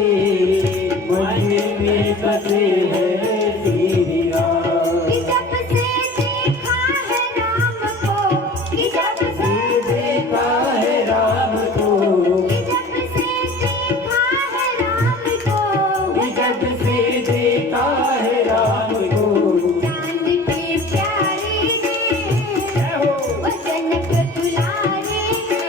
मन में बसे है श्री राम। कि जब से देखा है राम को, कि जब से देखा है राम को, कि जब से देखा है राम को, जब से देखा है राम को, जानकी प्यारी के वो जनक दुलारी के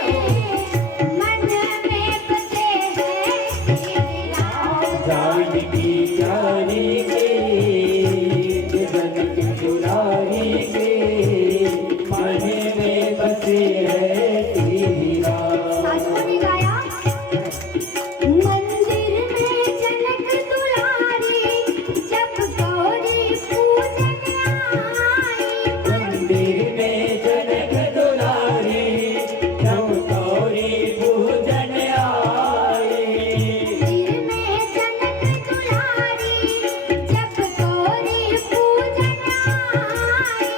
मन में बसे है श्री राम। जानकी प्यारी के जनक दुलारी के मन में बसे है श्री राम। साधुओं ने गाया, मंदिर में जनक दुलारी जब गौरी पूजन आई, मंदिर में जनक दुलारी जब गौरी पूजन आई। मंदिर में जनक दुलारी जब गौरी पूजन आई,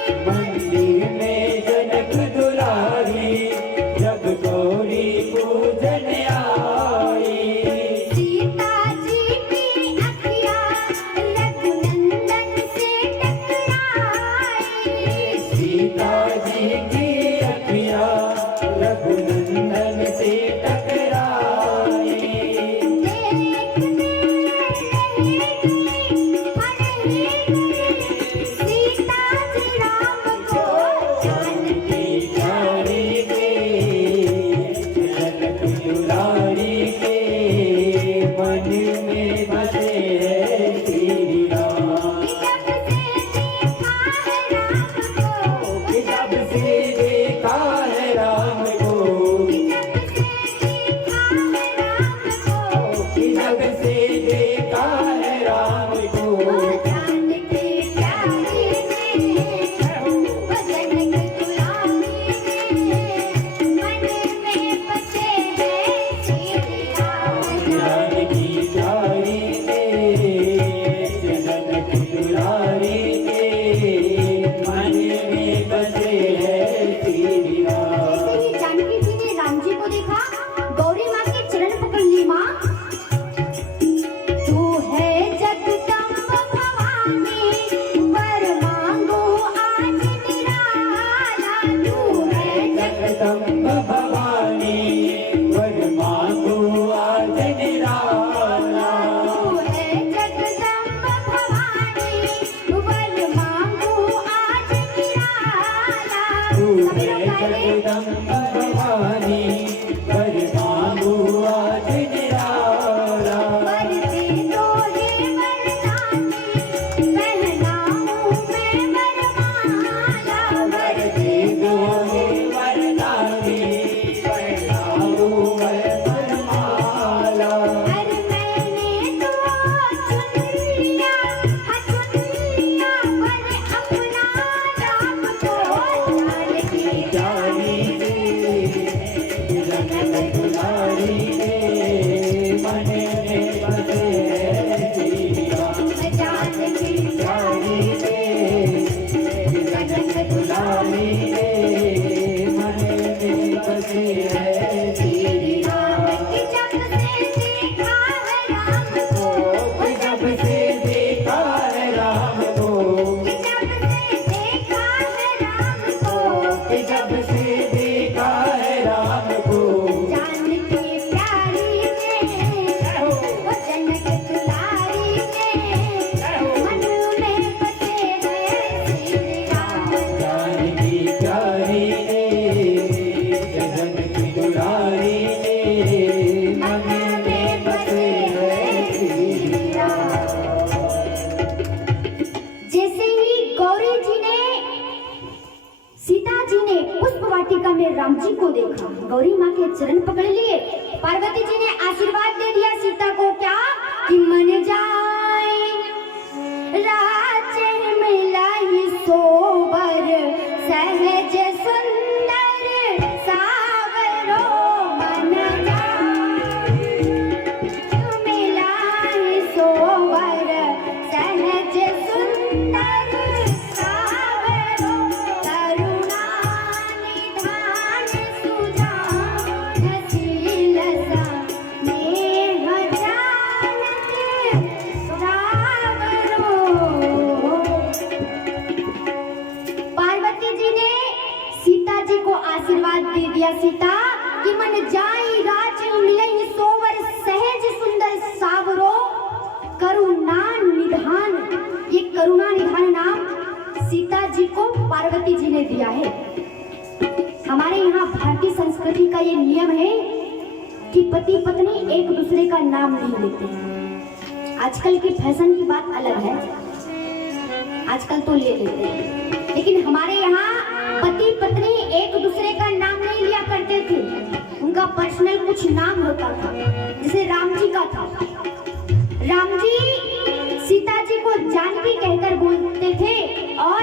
वाटिका में राम जी को देखा, गौरी माँ के चरण पकड़ लिए। पार्वती जी ने आशीर्वाद दे दिया सीता को, क्या कि मन जाए राज्य मिलाई सोबर, सहज सुंदर सावरो मन जाए मिलाई सोबर, सहज सुंदर सावरो, करुणा निधान सुजान शील स्नेह जानत सावरो। पार्वती जी ने सीता जी को आशीर्वाद दे दिया, सीता कि मन जाई राज्य मिलई सोवर, सहज सुंदर सावरो, करुणा निधान। ये करुणा निधान नाम सीता जी को पार्वती जी ने दिया है। हमारे यहाँ भारतीय संस्कृति का ये नियम है कि पति पत्नी एक दूसरे का नाम नहीं लेते। आजकल की फैशन की बात अलग है, आजकल तो ले लेते हैं, लेकिन हमारे यहाँ पति पत्नी एक दूसरे का नाम नहीं लिया करते थे। उनका पर्सनल कुछ नाम होता था, जैसे राम जी का था। राम जी सीता जी को जानकी कहकर बोलते थे, और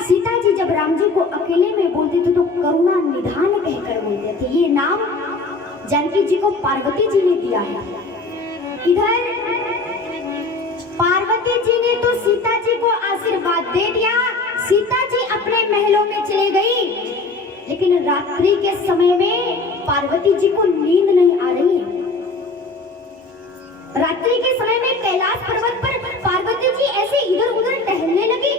सीता जी जब राम जी को अकेले में बोलते थे तो करुणा निधान कहकर बोलते थे। ये नाम जानकी जी को पार्वती जी ने दिया है। इधर पार्वती जी ने तो सीता जी को आशीर्वाद दे दिया, सीता जी अपने महलों में चली गई। लेकिन रात्रि के समय में पार्वती जी को नींद नहीं आ रही है। रात्रि के समय में कैलाश पर्वत पर पार्वती जी ऐसे इधर उधर टहलने लगी।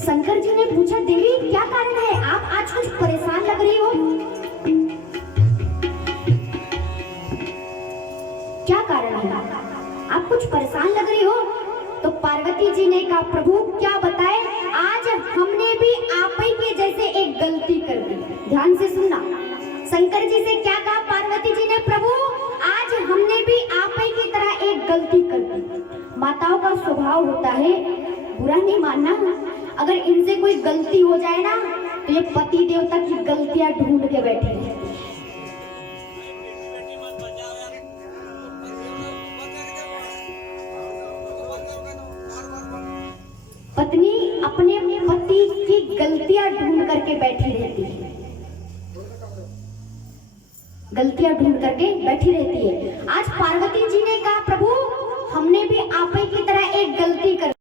शंकर जी ने पूछा, देवी क्या कारण है, आप आज कुछ परेशान लग रही हो, क्या कारण है, आप कुछ परेशान लग रही हो? तो पार्वती जी ने कहा, प्रभु क्या बताए, आज हमने भी आप ही के जैसे एक गलती कर दी। ध्यान से सुनना, शंकर जी से क्या कहा पार्वती जी ने, प्रभु आज हमने भी आप ही की तरह एक गलती कर दी। माताओं का स्वभाव होता है बुरा नहीं मानना, अगर इनसे कोई गलती हो जाए ना तो ये पति देवता की गलतियां ढूंढ के बैठे हैं। पत्नी अपने पति की गलतियां ढूंढ करके बैठी रहती है, गलतियां ढूंढ करके बैठी रहती है। आज पार्वती जी ने कहा, प्रभु हमने भी आप ही की तरह एक गलती कर दी।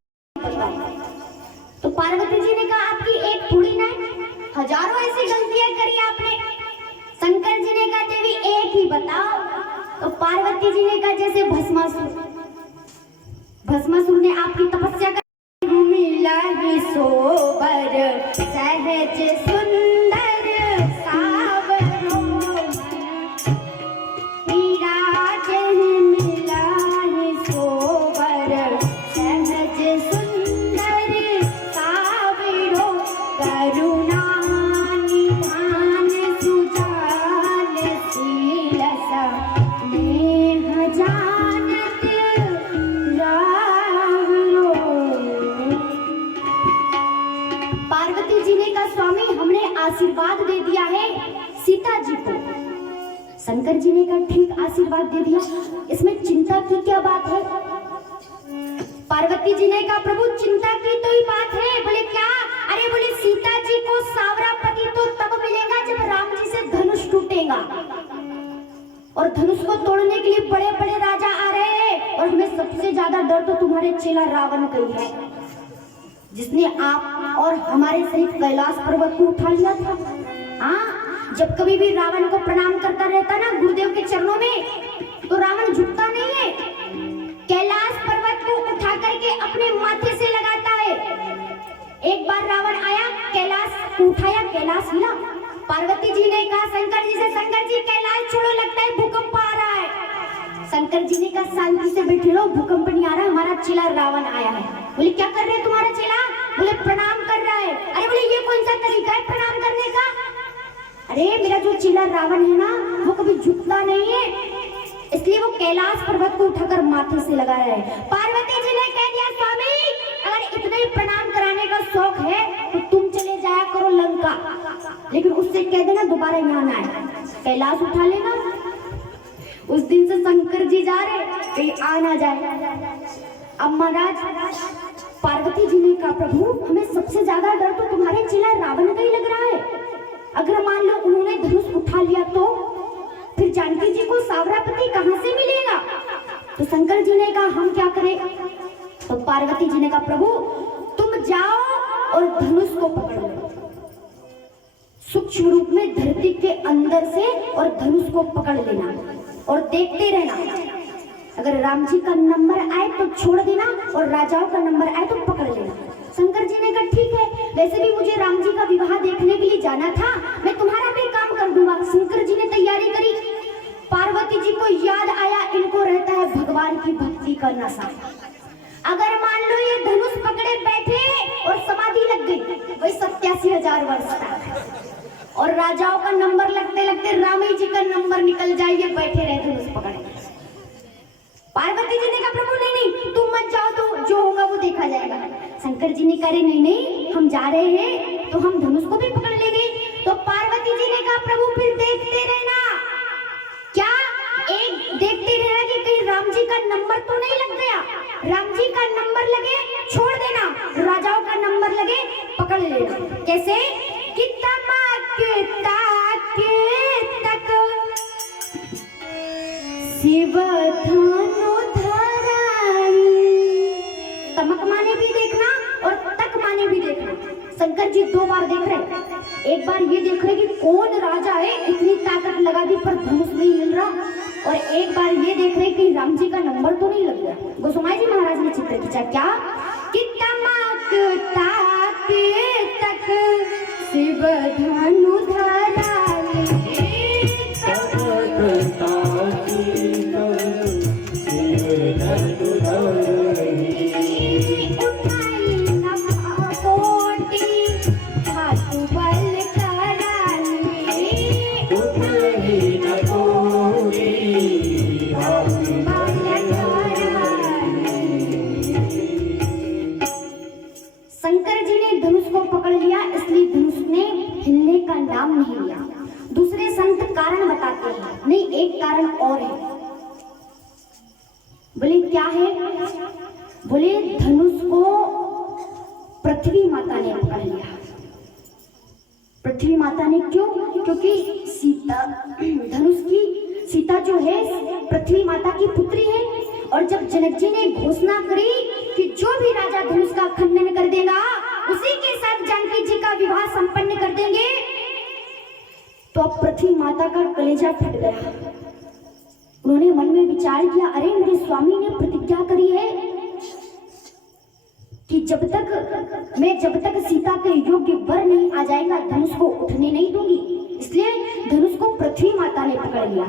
तो पार्वती जी ने कहा, आपकी एक थोड़ी ना, हजारों ऐसी गलतियां करी आपने। शंकर जी ने कहा, देवी एक ही बताओ। तो पार्वती जी ने कहा, जैसे भस्मासुर ने आपकी तपस्या कर मिला ही सोबर, सहज सुंदर सावरो, विराज मिला ही सोबर, सहज सुंदर सावरो, करुणा निधान सुजान शील स्नेह जानत रावरो। पार्वती जी ने कहा, स्वामी हमने आशीर्वाद दे दिया है सीता जी को। शंकर जी ने कहा, ठीक आशीर्वाद दे दिया, इसमें चिंता की क्या बात है? पार्वती जी ने कहा, प्रभु चिंता की तो ही बात है। बोले क्या? अरे बोले सीता जी को सावरा पति तो तब मिलेगा जब राम जी से धनुष टूटेगा, और धनुष को तोड़ने के लिए बड़े बड़े राजा आ रहे हैं, और हमें सबसे ज्यादा डर तो तुम्हारे चेला रावण का ही है, जिसने आप और हमारे सहित कैलाश पर्वत को उठा लिया था। हाँ, जब कभी भी रावण को प्रणाम करता रहता ना गुरुदेव के चरणों में, तो रावण झुकता नहीं है, कैलाश पर्वत को उठा करके अपने माथे से लगाता है। एक बार रावण आया, कैलाश को उठाया, कैलाश हिला। पार्वती जी ने कहा शंकर जी से, शंकर जी कैलाश छोड़ो, लगता है भूकंप आ रहा है। शंकर जी ने कहा शांति से बैठे रहो, भूकंप नहीं आ रहा, हमारा चेला रावण आया है। बोले क्या कर रहे हैं तुम्हारा चेला? बोले प्रणाम कर रहा है। अरे बोले ये कौन सा तरीका है प्रणाम करने का? अरे मेरा जो चेला रावण है ना, वो कभी झुकता नहीं है, इसलिए वो कैलाश पर्वत को उठाकर माथे से लगा रहा है। पार्वती जी ने कह दिया, स्वामी अगर इतना ही प्रणाम कराने का शौक है तो तुम चले जाया करो लंका, कह देना दोबारा यहाँ ना आए, कैलाश उठा लेना। उस दिन से शंकर जी जा रहे कहीं आ ना जाए। अब महाराज पार्वती जी ने कहा प्रभु हमें सबसे ज्यादा डर तो तुम्हारे चेला रावण का ही लग रहा है। अगर मान लो उन्होंने धनुष उठा लिया तो फिर जानकी जी को सावरा पति कहां से मिलेगा। तो शंकर जी ने कहा हम क्या करें। तो पार्वती जी ने कहा प्रभु तुम जाओ और धनुष को पकड़ लो, सूक्ष्म रूप में धरती के अंदर से, और धनुष को पकड़ लेना और देखते रहना। अगर राम जी का नंबर आए तो छोड़ देना और राजाओं का नंबर आए तो पकड़ लेना। शंकर जी ने कहा ठीक है, वैसे भी मुझे राम जी का विवाह देखने के लिए जाना था, मैं तुम्हारा भी काम कर दूंगा। शंकर जी ने तैयारी करी। पार्वती जी को याद आया इनको रहता है भगवान की भक्ति का नशा। अगर मान लो ये धनुष पकड़े बैठे और समाधि लग गई वही 87,000 वर्ष तक, और राजाओं का नंबर लगते लगते रामी जी का नंबर निकल जाए, ये बैठे रहे धनुष पकड़े। पार्वती जी ने कहा प्रभु नहीं नहीं तुम मत जाओ, तो जो होगा वो देखा जाएगा। शंकर जी ने कहा नहीं नहीं हम जा रहे हैं तो हम धनुष को भी पकड़ लेंगे। तो पार्वती जी ने कहा प्रभु फिर देखते रहना। क्या एक देखते रहना कि कहीं राम जी का नंबर तो नहीं लग गया। राम जी का नंबर लगे छोड़ देना, राजाओं का नंबर लगे पकड़ लेना। कैसे कि तमक तक शिव धनु धराई। तमक माने भी देखना और तक माने भी देखना। शंकर जी 2 बार देख रहे। एक बार ये देख रहे कि कौन राजा है, इतनी ताकत लगा दी पर धनुष नहीं मिल रहा, और एक बार ये देख रहे कि राम जी का नंबर तो नहीं लग गया। गोस्वामी जी महाराज ने चित्र खींचा क्या कि तमक तक शिव धनु धराई। शंकर जी ने धनुष को पकड़ लिया, इसलिए धनुष ने हिलने का नाम नहीं लिया। दूसरे संत कारण बताते हैं, नहीं एक कारण और है। बोले क्या है। बोले धनुष को पृथ्वी माता ने पकड़ लिया। पृथ्वी माता ने क्यों? क्योंकि धनुष की सीता जो है पृथ्वी माता की पुत्री है, और जब जनक जी ने घोषणा करी कि जो भी राजा धनुष का खंडन कर देगा उसी के साथ जानकी जी का विवाह संपन्न कर देंगे, तो अब पृथ्वी माता का कलेजा फट गया। उन्होंने मन में विचार किया अरे मेरे स्वामी ने प्रतिज्ञा करी है कि जब तक सीता के योग्य वर नहीं आ जाएगा धनुष को उठने नहीं दूंगी, इसलिए धनुष को पृथ्वी माता ने पकड़ लिया।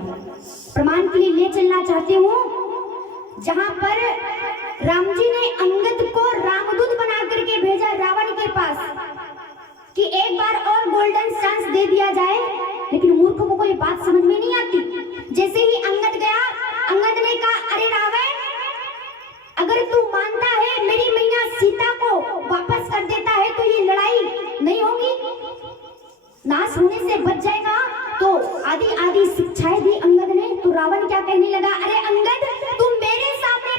प्रमाण के लिए ले चलना चाहते हूँ जहां पर राम जी ने अंगद को रामदूत बना करके भेजा रावण के पास कि एक बार और गोल्डन चांस दे दिया जाए, लेकिन मूर्ख को कोई बात समझ में नहीं आती। जैसे ही अंगद गया, अंगद ने कहा अरे रावण अगर तू मानता है मेरी मैया सीता को वापस कर देता है तो ये लड़ाई नहीं होगी, नाश होने से बच जाएगा। तो आदि शिक्षाएं दी अंगद ने। तो रावण क्या कहने लगा अरे अंगद तुम मेरे सामने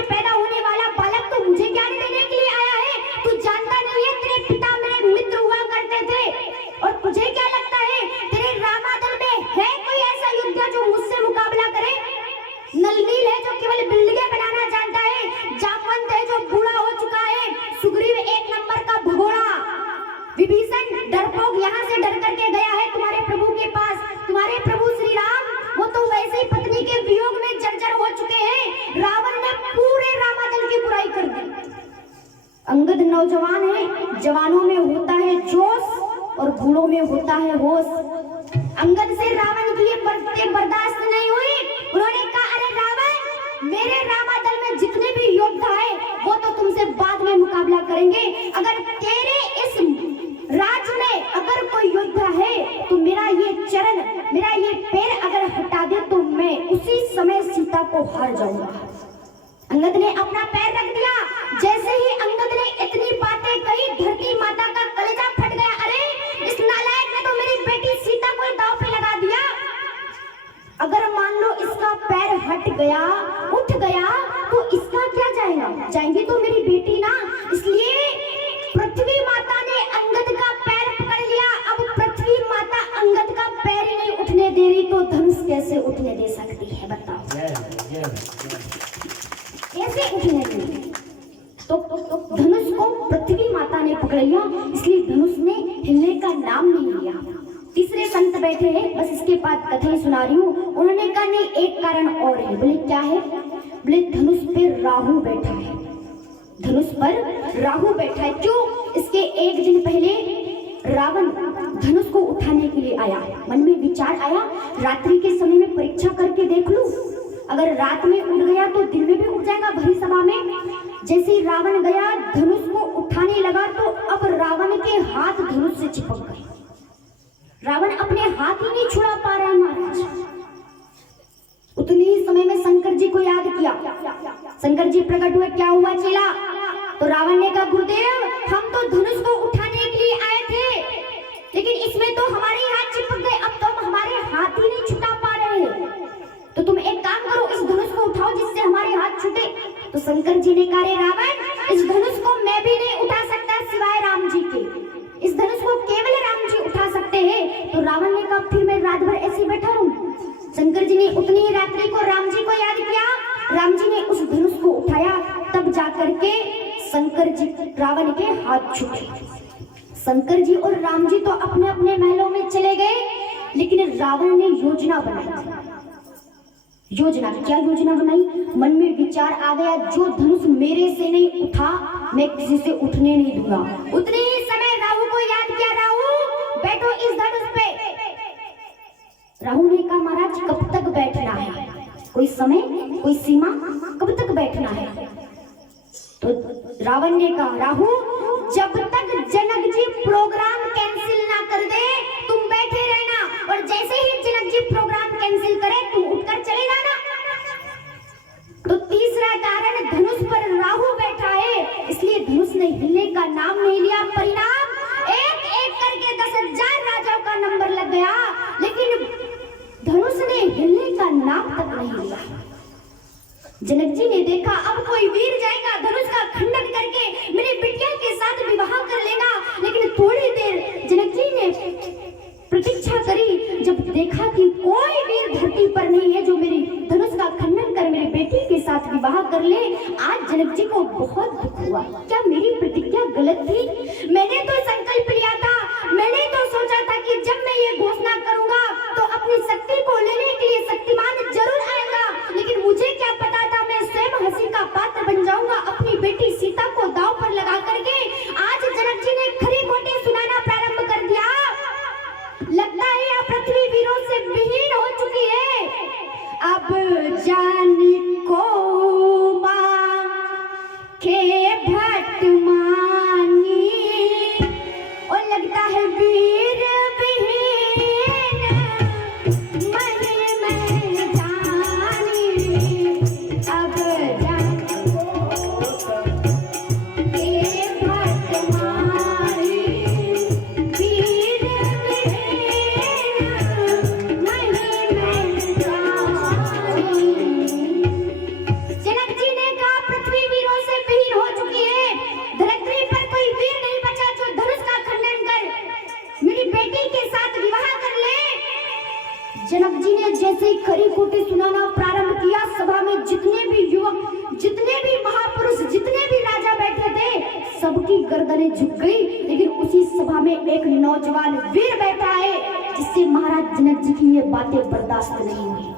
पैदा होने वाला बालक तो मुझे ज्ञान देने के लिए आया है। तू जानता नहीं है तेरे पिता मेरे मित्र हुआ करते थे, और तुझे क्या लगता है तेरे रामादल में है कोई ऐसा योद्धा जो मुझसे मुकाबला करे? नलनील है जो केवल बिल्डिंगें बनाना जानता है, जामवंत है जो बूढ़ा हो चुका है, सुग्रीव 1 नंबर का भगोड़ा, विभीषण डरपोक यहाँ से डर करके गया है तुम्हारे प्रभु के पास। तुम्हारे प्रभु श्री राम वो तो वैसे ही पत्नी के वियोग में जर्जर हो चुके हैं। रावण ने पूरे रामादल की बुराई कर दी। अंगद नौजवान है, जवानों में होता है जोश और बूढ़ों में होता है होश। अंगद से रावण की ये बातें बर्दाश्त नहीं हुई। उन्होंने कहा अरे रावण मेरे रामादल में जितने भी योद्धा है वो तो तुमसे बाद में मुकाबला करेंगे, अगर तेरे इस राज में अगर कोई योद्धा है तो मेरा ये चरण मेरा ये पैर अगर हटा दे तो मैं उसी समय सीता को हार जाऊंगा। अंगद ने अपना पैर रख दिया। जैसे ही अंगद ने इतनी बातें कही धरती माता का कलेजा फट गया। अरे बेटी ना, इसलिए पृथ्वी माता ने अंगद का पैर पकड़ लिया। अब पृथ्वी माता अंगद का पैर ही नहीं उठने दे रही तो धनुष कैसे उठने दे सकती है, बताओ कैसे उठने देगी? तो धनुष को पृथ्वी माता ने पकड़ लिया, इसलिए धनुष ने हिलने का नाम नहीं लिया। तीसरे संत बैठे हैं, बस इसके बाद कथा ही सुना रही हूँ। उन्होंने कहा नहीं, एक कारण और है। बोले क्या है? बोले धनुष पे राहु बैठा है, धनुष पर राहु बैठा है। क्यों? इसके एक दिन पहले रावण धनुष को उठाने के लिए आया। मन में विचार आया, रात्रि के समय में परीक्षा करके देख लूं, अगर रात में उड़ गया तो दिन में भी उड़ जाएगा भरी सभा में। जैसे ही रावण गया धनुष को उठाने लगा तो अब रावण के हाथ धनुष से चिपक गए। रावण अपने हाथ ही नहीं छुड़ा पा रहा महाराज। उतने ही समय में शंकर जी को याद किया। शंकर जी प्रकट हुए, क्या हुआ चेला? तो रावण ने कहा, गुरुदेव हम तो धनुष को उठाने के लिए आए थे, लेकिन इसमें तो हमारे हाथ चिपक गए, अब तो हम हमारे हाथ ही नहीं छुटा पा रहे हैं। तो तुम एक काम करो, इस धनुष को उठाओ जिससे हमारे हाथ छूटे। तो शंकर जी ने कहा, रे रावण, इस धनुष को मैं भी नहीं उठा सकता सिवाय राम जी के, इस धनुष को केवल राम जी उठा सकते हैं। तो रावण ने कहा, फिर मैं रात भर ऐसे बैठा रहूं? शंकर जी ने उतनी ही रात्रि को राम जी को याद किया, राम जी ने उस धनुष को उठाया, तब जाकर के शंकर जी रावण के हाथ छूटे। शंकर जी और राम जी तो अपने अपने महलों में चले गए, लेकिन रावण ने योजना बनाई। योजना, क्या योजना बनाई? मन में विचार आ गया, जो धनुष मेरे से नहीं उठा मैं किसी से उठने नहीं दूंगा। उतने ही समय राहु को याद किया, राहु बैठो इस धनुष पे। राहु ने कहा, महाराज कब तक बैठना है? कोई समय, कोई सीमा, कब तक बैठना है? तो रावण ने कहा, राहु जब तक जनक जी प्रोग्राम कैंसिल ना कर दे तुम बैठे रहना, और जैसे ही जनक जी प्रोग्राम कैंसिल करे तुम उठकर चले जाना। तो तीसरा कारण, धनुष पर राहु बैठा है, इसलिए धनुष ने हिलने का नाम नहीं लिया। परिणाम, एक एक करके 10,000 राजाओं का नंबर लग गया, लेकिन धनुष ने हिलने का नाम तक नहीं लिया। जनक जी ने देखा अब कोई वीर जाएगा धनुष का खंडन करके मेरी बिटिया के साथ विवाह कर लेगा, लेकिन थोड़ी देर जनक जी ने प्रतीक्षा करी। जब देखा कि कोई वीर धरती पर नहीं है जो मेरी धनुष का खंडन कर मेरी बेटी के साथ विवाह कर ले, आज जनक जी को बहुत दुख हुआ। क्या मेरी प्रतिज्ञा गलत थी? मैंने तो संकल्प लिया था, मैंने तो सोचा था कि जब मैं ये घोषणा करूंगा तो अपनी शक्ति को लेने के लिए शक्तिमान जरूर आएगा, लेकिन मुझे क्या पता था मैं स्वयं हंसी का पात्र बन जाऊंगा अपनी बेटी सीता को दांव पर लगा करके। आज जनक जी ने खरी खोटी सुनाना प्रारंभ कर दिया। लगता है यह पृथ्वी वीरों से विहीन हो चुकी है। अब जानी को मां के भट मानी, और लगता है वीर विहीन मन में जानी। अब जानी के भट मानी, वीर जनक जी ने कहा पृथ्वी वीरों से विहीन हो चुकी है, धरती पर कोई वीर नहीं बचा जो धनुष का खंडन कर मेरी बेटी के साथ विवाह कर ले। जनक जी ने जैसे ही खरी खोटी सुनाना प्रारंभ किया, सभा में जितने भी युवक, जितने भी महापुरुष, जितने भी राजा बैठे थे, सबकी गर्दनें झुक गई। लेकिन उसी सभा में एक नौजवान वीर बैठा है, जिससे महाराज जनक जी की ये बातें बर्दाश्त नहीं हुई।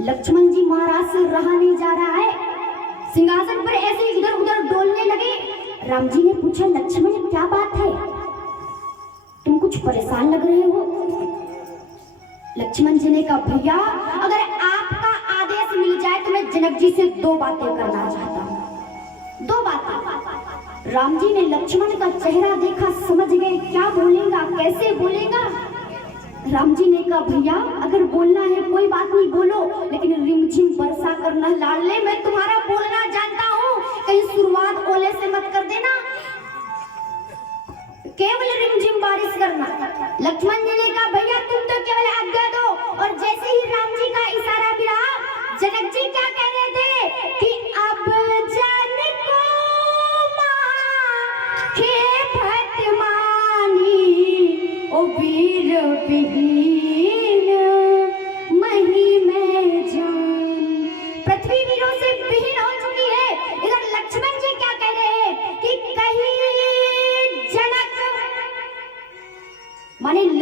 लक्ष्मण जी महाराज से रहा नहीं जा रहा है, सिंहासन पर ऐसे ही इधर उधर डोलने लगे। राम जी ने पूछा, लक्ष्मण क्या बात है, तुम कुछ परेशान लग रहे हो? लक्ष्मण जी ने कहा, भैया अगर आपका आदेश मिल जाए तो मैं जनक जी से 2 बातें करना चाहता हूँ। 2 बातें। राम जी ने लक्ष्मण का चेहरा देखा, समझ गए क्या बोलेगा, कैसे बोलेगा। राम जी ने कहा, भैया अगर बोलना है कोई बात नहीं, बोलो, लेकिन रिमझिम वर्षा करना लाडले, मैं तुम्हारा बोलना जानता हूँ, कहीं शुरुआत ओले से मत कर देना, केवल रिमझिम बारिश करना। लक्ष्मण जी ने कहा, भैया तुम तो केवल आज्ञा दो। और जैसे ही राम जी का इशारा मिला, जनक जी क्या कह रहे थे कि अब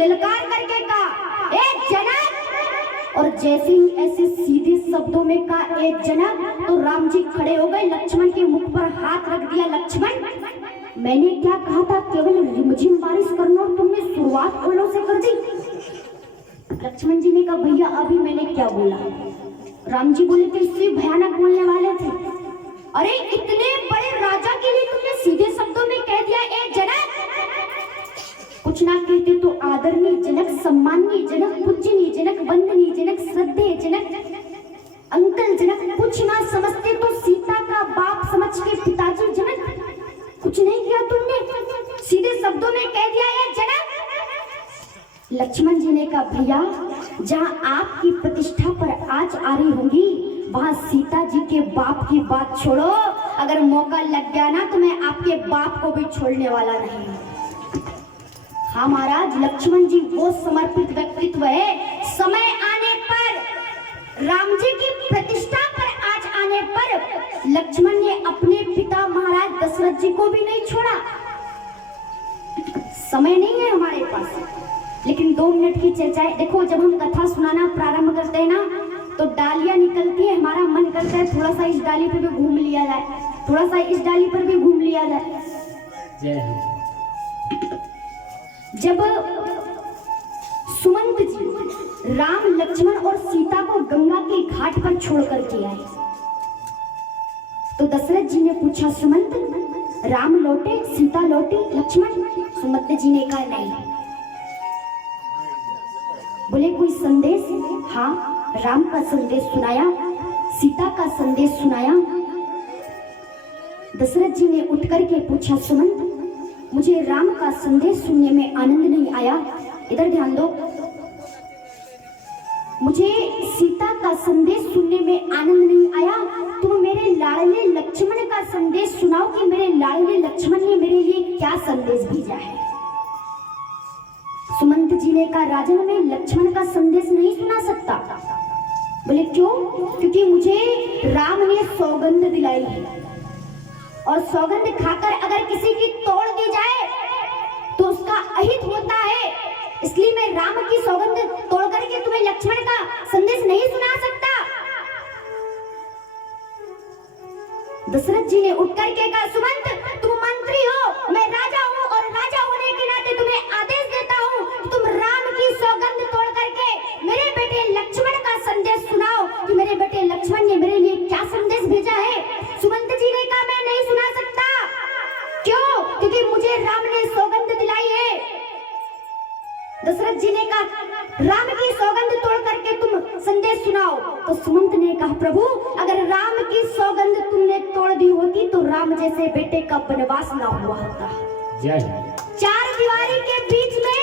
ललकार करके कहा, ए जनक। और जैसे ही ऐसे सीधे शब्दों में कहा ए जनक, तो राम जी खड़े हो गए, लक्ष्मण के मुख पर हाथ रख दिया। लक्ष्मण, मैंने क्या कहा था, केवल रिमझिम बारिश करना, और तुमने शुरुआत फूलों से कर दी। लक्ष्मण जी ने कहा, भैया अभी मैंने क्या बोला? राम जी बोले थे, इससे भयानक बोलने वाले थे। अरे इतने बड़े राजा के लिए तुमने सीधे शब्दों में कह दिया ए जनक। कुछ ना कहते तो आदरणीय जनक, सम्माननीय जनक, पूजनीय जनक, वंदनीय जनक, श्रद्धेय जनक, अंकल जनक, कुछ ना समझते तो सीता का बाप समझ के पिताजी जनक। कुछ नहीं किया तुमने, सीधे शब्दों में कह दिया ये जनक। लक्ष्मण जी ने कहा, भैया जहाँ आपकी प्रतिष्ठा पर आज आ रही होंगी, वहाँ सीता जी के बाप की बात छोड़ो। अगर मौका लग गया ना तो मैं आपके बाप को भी छोड़ने वाला नहीं। हाँ महाराज, लक्ष्मण जी वो समर्पित व्यक्तित्व है, समय आने पर, राम जी की प्रतिष्ठा पर आज आने पर लक्ष्मण ने अपने पिता महाराज दशरथ जी को भी नहीं छोड़ा। समय नहीं है हमारे पास, लेकिन 2 मिनट की चर्चा है। देखो, जब हम कथा सुनाना प्रारंभ करते हैं ना, तो डालियां निकलती है, हमारा मन करता है थोड़ा सा इस डाली पे भी घूम लिया जाए, थोड़ा सा इस डाली पर भी घूम लिया जाए। जब सुमंत जी राम, लक्ष्मण और सीता को गंगा के घाट पर छोड़ करके आए, तो दशरथ जी ने पूछा, सुमंत राम लौटे, सीता लौटी, लक्ष्मण? सुमंत जी ने कहा नहीं। बोले कोई संदेश? हाँ, राम का संदेश सुनाया, सीता का संदेश सुनाया। दशरथ जी ने उठ करके पूछा, सुमंत मुझे राम का संदेश सुनने में आनंद नहीं आया, इधर ध्यान दो। मुझे सीता का संदेश सुनने में आनंद नहीं आया, तुम मेरे लाडले लक्ष्मण का संदेश सुनाओ कि मेरे लाडले लक्ष्मण ने मेरे लिए क्या संदेश भेजा है। सुमंत जी ने कहा, राजन मैं लक्ष्मण का संदेश नहीं सुना सकता। बोले क्यों? क्योंकि मुझे राम ने सौगंध दिलाई है, और सौगंध खाकर अगर किसी की तोड़ दी जाए तो उसका अहित होता है, इसलिए मैं राम की सौगंध तोड़ करके तुम्हें लक्ष्मण का संदेश नहीं सुना सकता। दशरथ जी ने उठ करके कहा, सुमंत तुम मंत्री हो, मैं राजा हूँ, और राजा होने के नाते तुम्हें आदेश देता हूँ कि तुम राम की सौगंध तोड़ करके मेरे बेटे लक्ष्मण का संदेश सुनाओ कि मेरे बेटे लक्ष्मण ने मेरे लिए क्या संदेश भेजा है। सुमंत जी ने कहा, मैं नहीं सुना सकता। क्यों? क्योंकि मुझे राम ने सौगंध दिलाई है। दशरथ जी ने कहा, राम की सौगंध तोड़ करके तुम संदेश सुनाओ। तो सुमंत ने कहा, प्रभु अगर राम की सौगंध तुमने तोड़ दी होती तो राम जैसे बेटे का वनवास ना हुआ होता। चार दीवारी के बीच में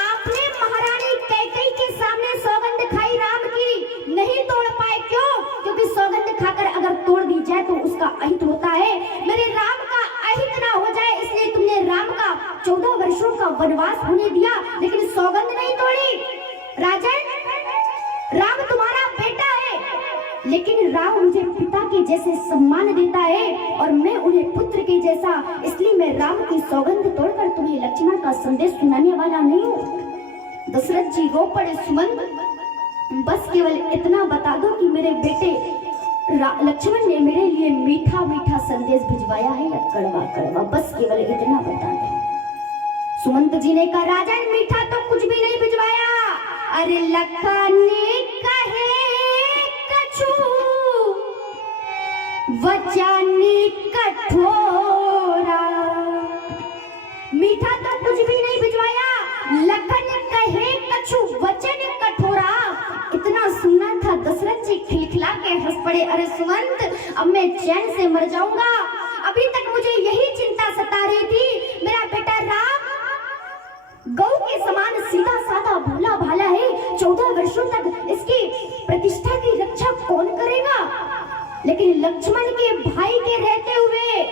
आपने महारानी कैकेयी के सामने सौगंध खाई राम की, नहीं तोड़ पाए। क्यों? क्योंकि सौगंध खाकर अगर तोड़ दी जाए तो उसका अहित होता है, मेरे राम का अहित ना हो जाए, इसलिए तुमने राम का 14 वर्षों का वनवास होने दिया, लेकिन सौगंध नहीं तोड़ी। राजन, राम तुम्हारा बेटा है, लेकिन राम मुझे पिता के जैसे सम्मान देता है और मैं उन्हें पुत्र के जैसा, इसलिए मैं राम की सौगंध तोड़कर तुम्हें लक्ष्मण का संदेश सुनाने वाला नहीं हूँ। दशरथ जी रो पड़े, सुमंत बस केवल इतना बता दो कि मेरे बेटे लक्ष्मण ने मेरे लिए मीठा मीठा संदेश भिजवाया है या कड़वा कड़वा, बस केवल इतना बता दो। सुमंत जी ने कहा, राजन मीठा तो कुछ भी नहीं भिजवाया। अरे लखन कहे कछु वचन कठोरा, मीठा तो कुछ भी नहीं भिजवाया। लखन कहे कछु वचन कठोरा, इतना सुनना था। दशरथ जी खिलखिला के हंस पड़े, अरे सुमंत अब मैं चैन से मर जाऊंगा, अभी तक मुझे यही चिंता सता रही थी, मेरा बेटा राम गौ के समान सीधा साधा भोला भाला है, 14 वर्षों तक इसकी प्रतिष्ठा की रक्षा कौन करेगा। लेकिन लक्ष्मण के भाई के रहते हुए,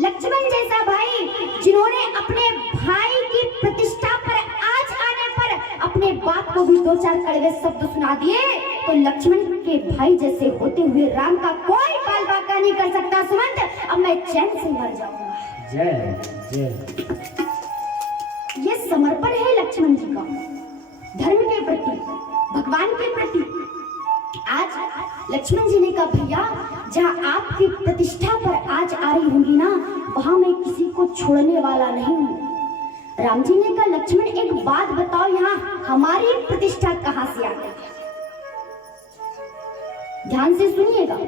लक्ष्मण जैसा भाई जिन्होंने अपने भाई की प्रतिष्ठा पर आज आने पर अपने बाप को भी 2-4 कड़वे शब्द सुना दिए, तो लक्ष्मण के भाई जैसे होते हुए राम का कोई बाल बाका नहीं कर सकता। सुमंत अब मैं चैन से मर जाऊंगा। जय जय। ये समर्पण है लक्ष्मण जी का धर्म के प्रति, भगवान के प्रति। आज लक्ष्मण जी ने कहा भैया जहाँ आपकी प्रतिष्ठा पर आज आ रही होंगी ना, वहां मैं किसी को छोड़ने वाला नहीं हूँ। राम जी ने कहा लक्ष्मण एक बात बताओ, यहाँ हमारी प्रतिष्ठा कहाँ से आ गई? ध्यान से सुनिएगा।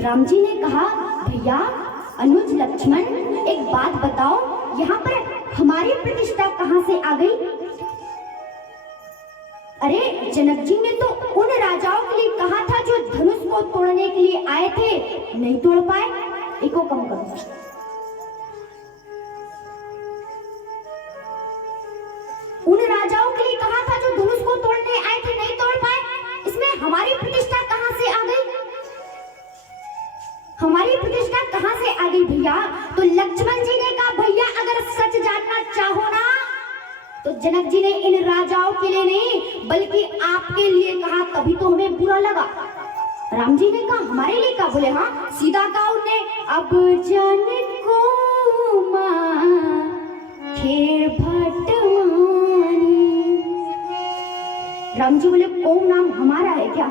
राम जी ने कहा भैया अनुज लक्ष्मण एक बात बताओ, यहाँ पर हमारी प्रतिष्ठा कहाँ से आ गई? अरे जनक जी ने तो उन राजाओं के लिए कहा था जो धनुष को तोड़ने के लिए आए थे, नहीं तोड़ पाए। एको कम करो। उन राजाओं के लिए कहा था जो धनुष को तोड़ने आए थे, नहीं तोड़ पाए। इसमें हमारी प्रतिष्ठा कहां से आ गई? हमारी प्रतिष्ठा कहां से आ गई भैया? तो लक्ष्मण जी ने कहा भैया अगर सच जानना चाहो ना, तो जनक जी ने इन राजाओं के लिए नहीं बल्कि आपके लिए कहा, तभी तो हमें बुरा लगा। राम जी ने कहा हमारे लिए क्या? बोले हाँ। सीधा कहा उन्हें अब जाने को मां खेर भटवानी। राम जी बोले कौन नाम हमारा है क्या?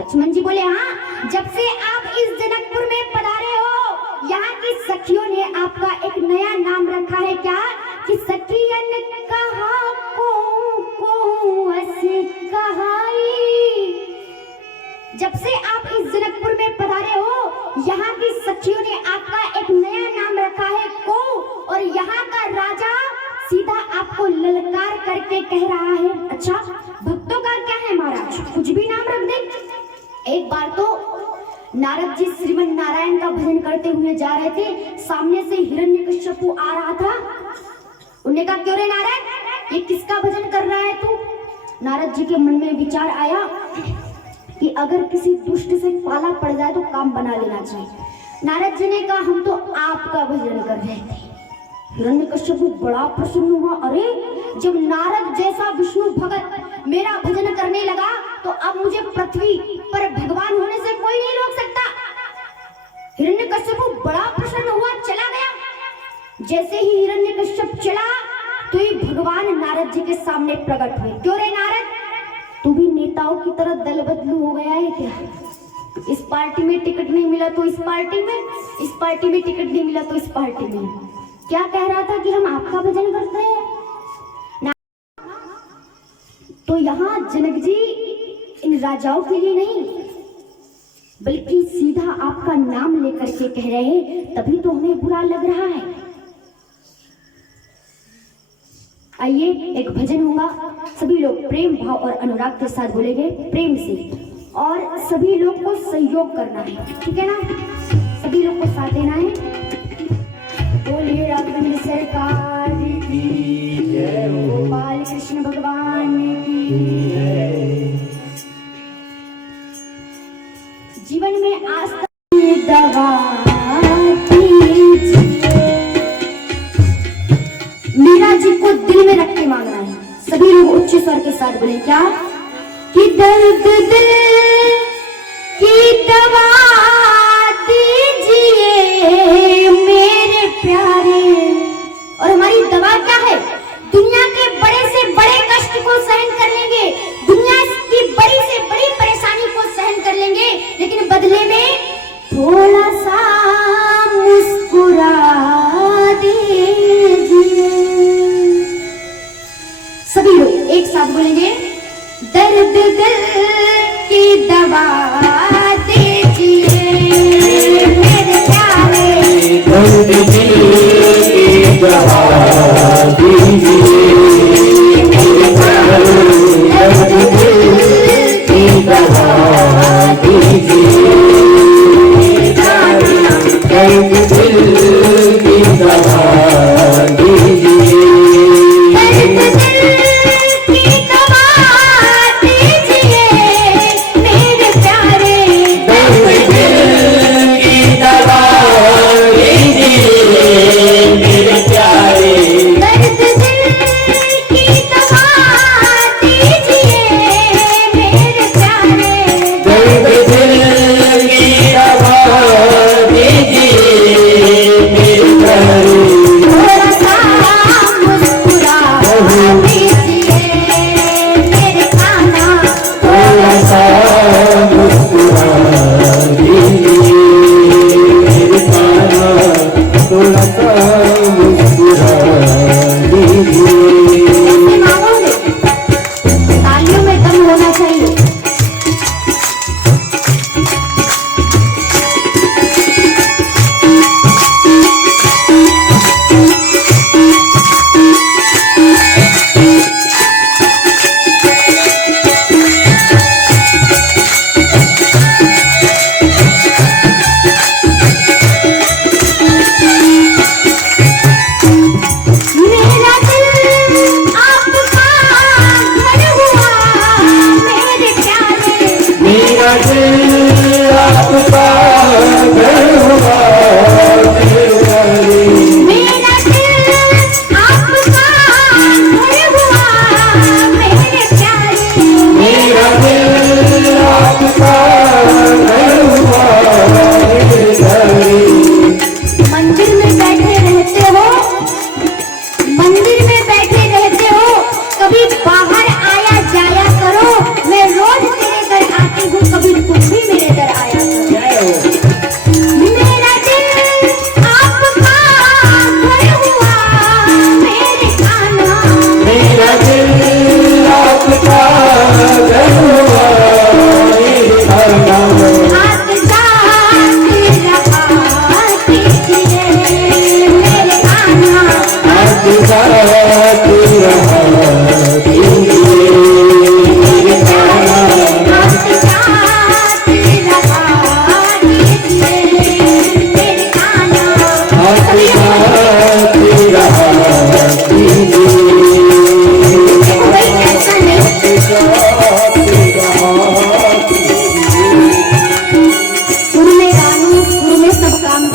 लक्ष्मण जी बोले हाँ, जब से आप इस जनकपुर में पधारे हो, यहाँ की सखियों ने आपका एक नया नाम रखा है क्या कि सखियन कहा को ऐसे कहाई। जब से आप इस जनकपुर में पधारे हो, यहाँ की सखियों ने आपका एक नया नाम रखा है को, और यहाँ का राजा सीधा आपको ललकार करके कह रहा है अच्छा भक्तों का क्या है महाराज, कुछ भी नाम रख दे। एक बार तो नारद जी श्रीमन नारायण का भजन करते हुए जा रहे थे, सामने से हिरण्यकश्यपु आ रहा था। उन्होंने कहा क्यों रे नारद, ये किसका भजन कर रहा है तू? नारद जी के मन में विचार आया कि अगर किसी दुष्ट से पाला पड़ जाए तो काम बना लेना चाहिए। नारद जी ने कहा हम तो आपका भजन कर रहे थे। हिरण्यकश्यपु बड़ा प्रसन्न हुआ, अरे जब नारद जैसा विष्णु भगत मेरा भजन करने लगा तो अब मुझे पृथ्वी पर भगवान होने से कोई नहीं रोक सकता। हिरण्यकश्यपु बड़ा प्रसन्न हुआ, चला गया। जैसे ही हिरण्यकश्यप चला तो ही भगवान नारद जी के सामने प्रकट हुए। क्यों रे नारद, तू भी नेताओं की तरह दल बदलू हो गया है क्या? इस पार्टी में टिकट नहीं मिला तो इस पार्टी में, इस पार्टी में टिकट नहीं मिला तो इस पार्टी में। क्या कह रहा था कि हम आपका भजन करते हैं? तो यहाँ जनक जी इन राजाओं के लिए नहीं बल्कि सीधा आपका नाम लेकर के कह रहे हैं, तभी तो हमें बुरा लग रहा है। आइए एक भजन होगा, सभी लोग प्रेम भाव और अनुराग के साथ बोलेंगे प्रेम से, और सभी लोग को सहयोग करना है, ठीक है ना? सभी लोग को साथ देना है। बोलिए राघवेंद्र सरकार की जय, गोपाल कृष्ण भगवान की जय। जीवन में आस्था दवा मीरा जी को दिल में रख के मांगना है। सभी लोग उच्च स्वर के साथ बोले क्या कि दर्द दिल की दवा दीजिए मेरे प्यारे। और हमारी दवा क्या है? दुनिया के बड़े से बड़े कष्ट को सहन कर लेंगे, दुनिया की बड़ी से बड़ी परेशानी को सहन कर लेंगे, लेकिन बदले में थोड़ा सा मुस्कुरा दीजिए। सभी लोग एक साथ बोलेंगे दर्द दिल की दवा दीजिए मेरे प्यारे। दर्द दिल की दवा दीजिए मेरे प्यारे। दर्द दिल की दवा दीजिए मेरे प्यारे। दर्द दिल की दवा दीजिए। दर्द दिल की दवा दीजिए मेरे प्यारे।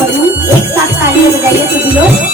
पर हूँ। एक साथ तालियां बजाइए सभी लोग।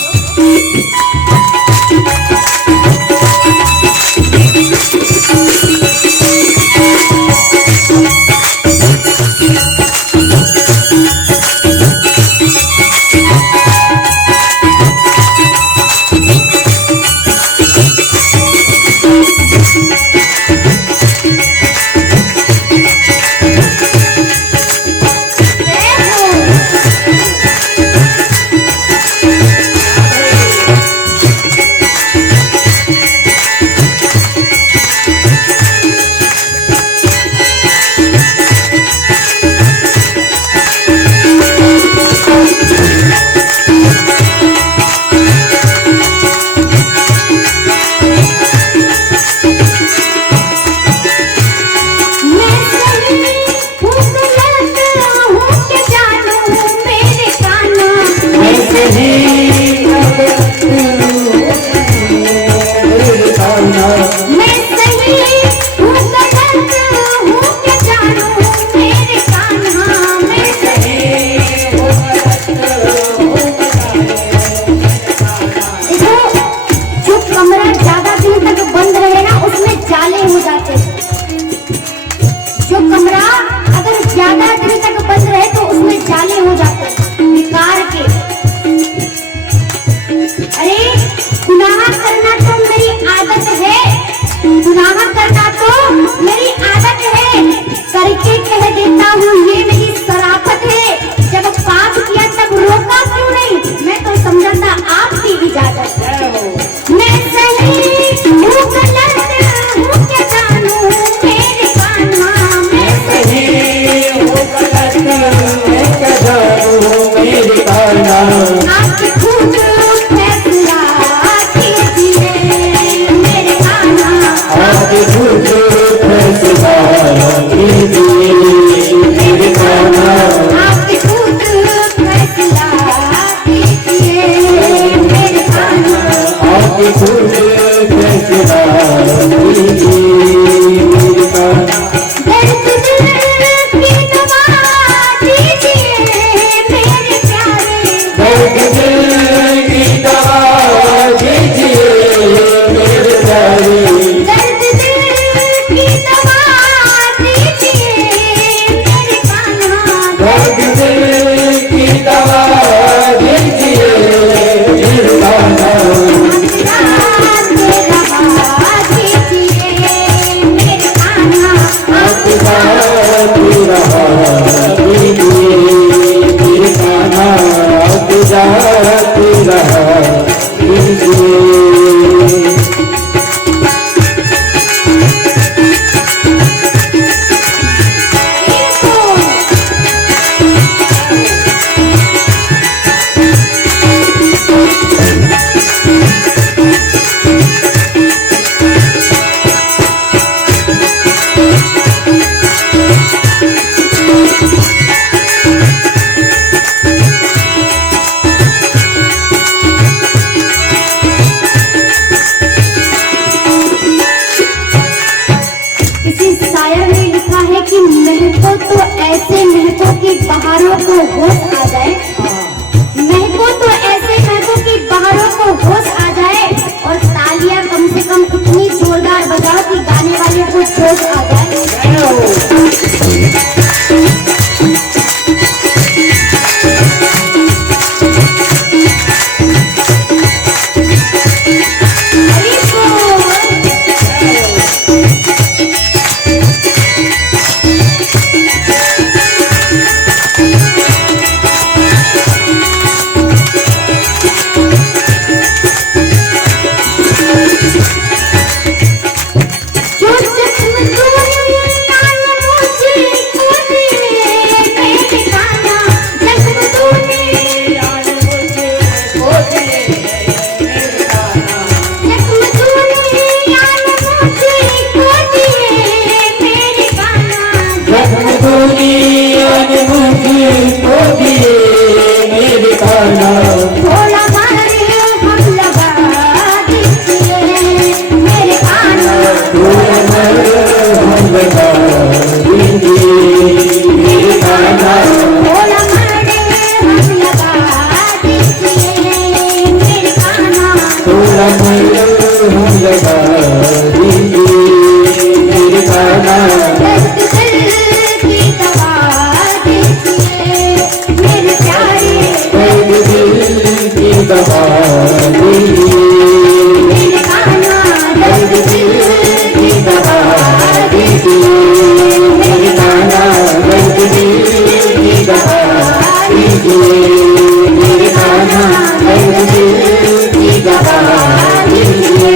बहारों को होश आ जाए, महको तो ऐसे महको कि बहारों को होश आ जाए, और तालियां कम से कम इतनी जोरदार बजाओ कि गाने वाले को जोश आ जाए। दबा दीजिए, मेरे कान्हा दर्द दिल की दवा दीजिए, मेरे कान्हा दर्द दिल की दबा दीजिए, मेरे कान्हा दर्द दिल की दबा दीजिए,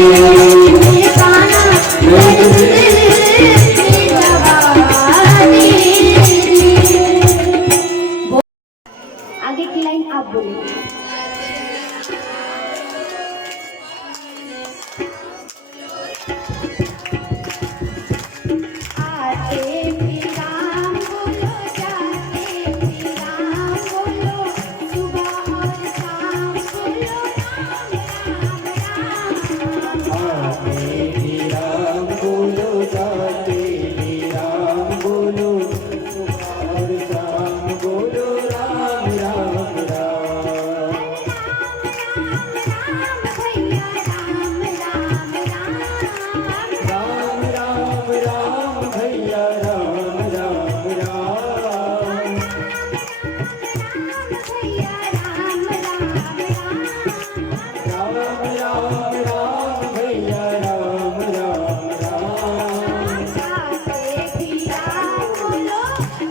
मेरे कान्हा दर्द दिल की दवा दीजिए। आगे की लाइन आप बोलिए। आते भी राम बोलो, जाते भी राम बोलो, सुबह और शाम बोलो राम राम राम। आते भी राम बोलो, जाते भी राम बोलो, सुबह और शाम बोलो राम राम राम। भैया राम राम राम। राम राम राम भैया राम राम राम। भैया राम राम राम। राम राम राम भैया राम राम राम। जाते भी राम बोलो,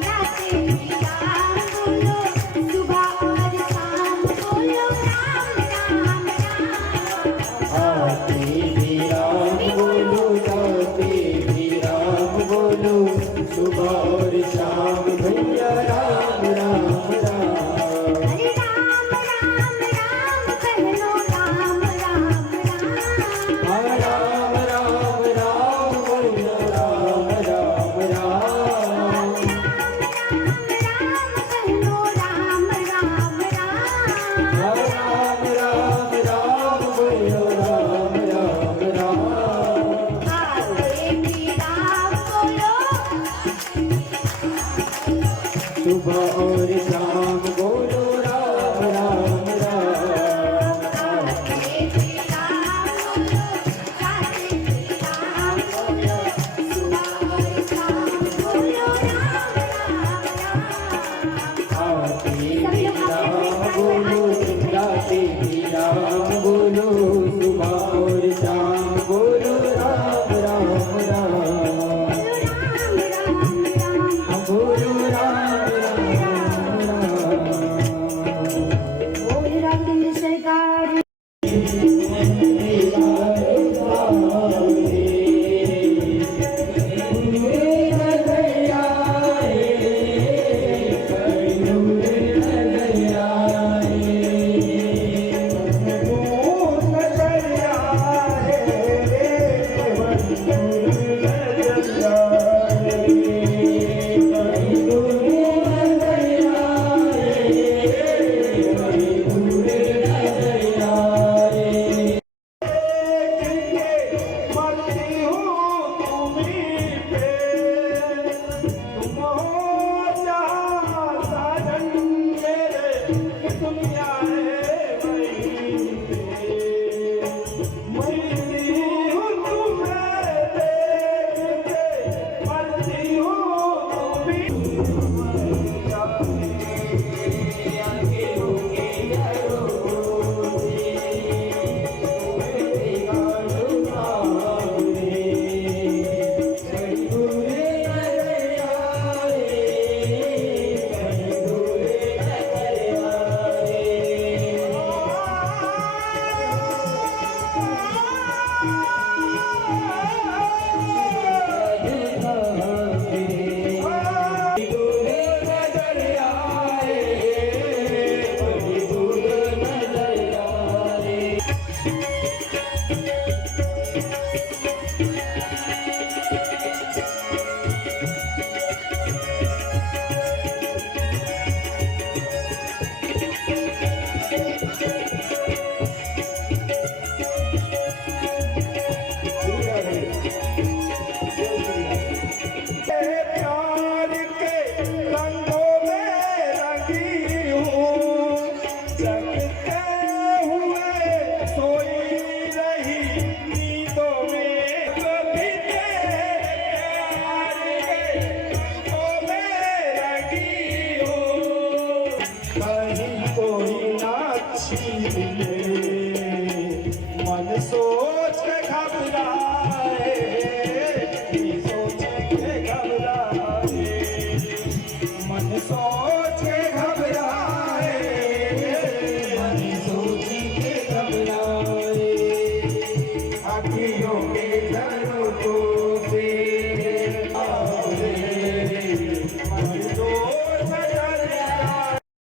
जाते भी राम बोलो, सुबह और शाम बोलो राम राम राम। आते भी राम बोलो, जाते भी राम बोलो, सुबह और शाम भैया राम राम राम। हरे राम राम राम कहलो राम राम राम। राम राम राम राम बोलो राम राम राम। कहलो राम राम राम। राम राम राम बोलो राम राम राम। आते भी राम बोलो, सुबह और शाम बोलो राम राम राम। आते भी राम बोलो, जाते भी राम बोलो, सुबह और शाम बोलो राम राम राम। आते भी राम बोलो, जाते भी राम बोलो, सुबह और शाम बोलो राम राम राम। बोलो राम राम राम। बोल राघवेंद्र सरकार। कहीं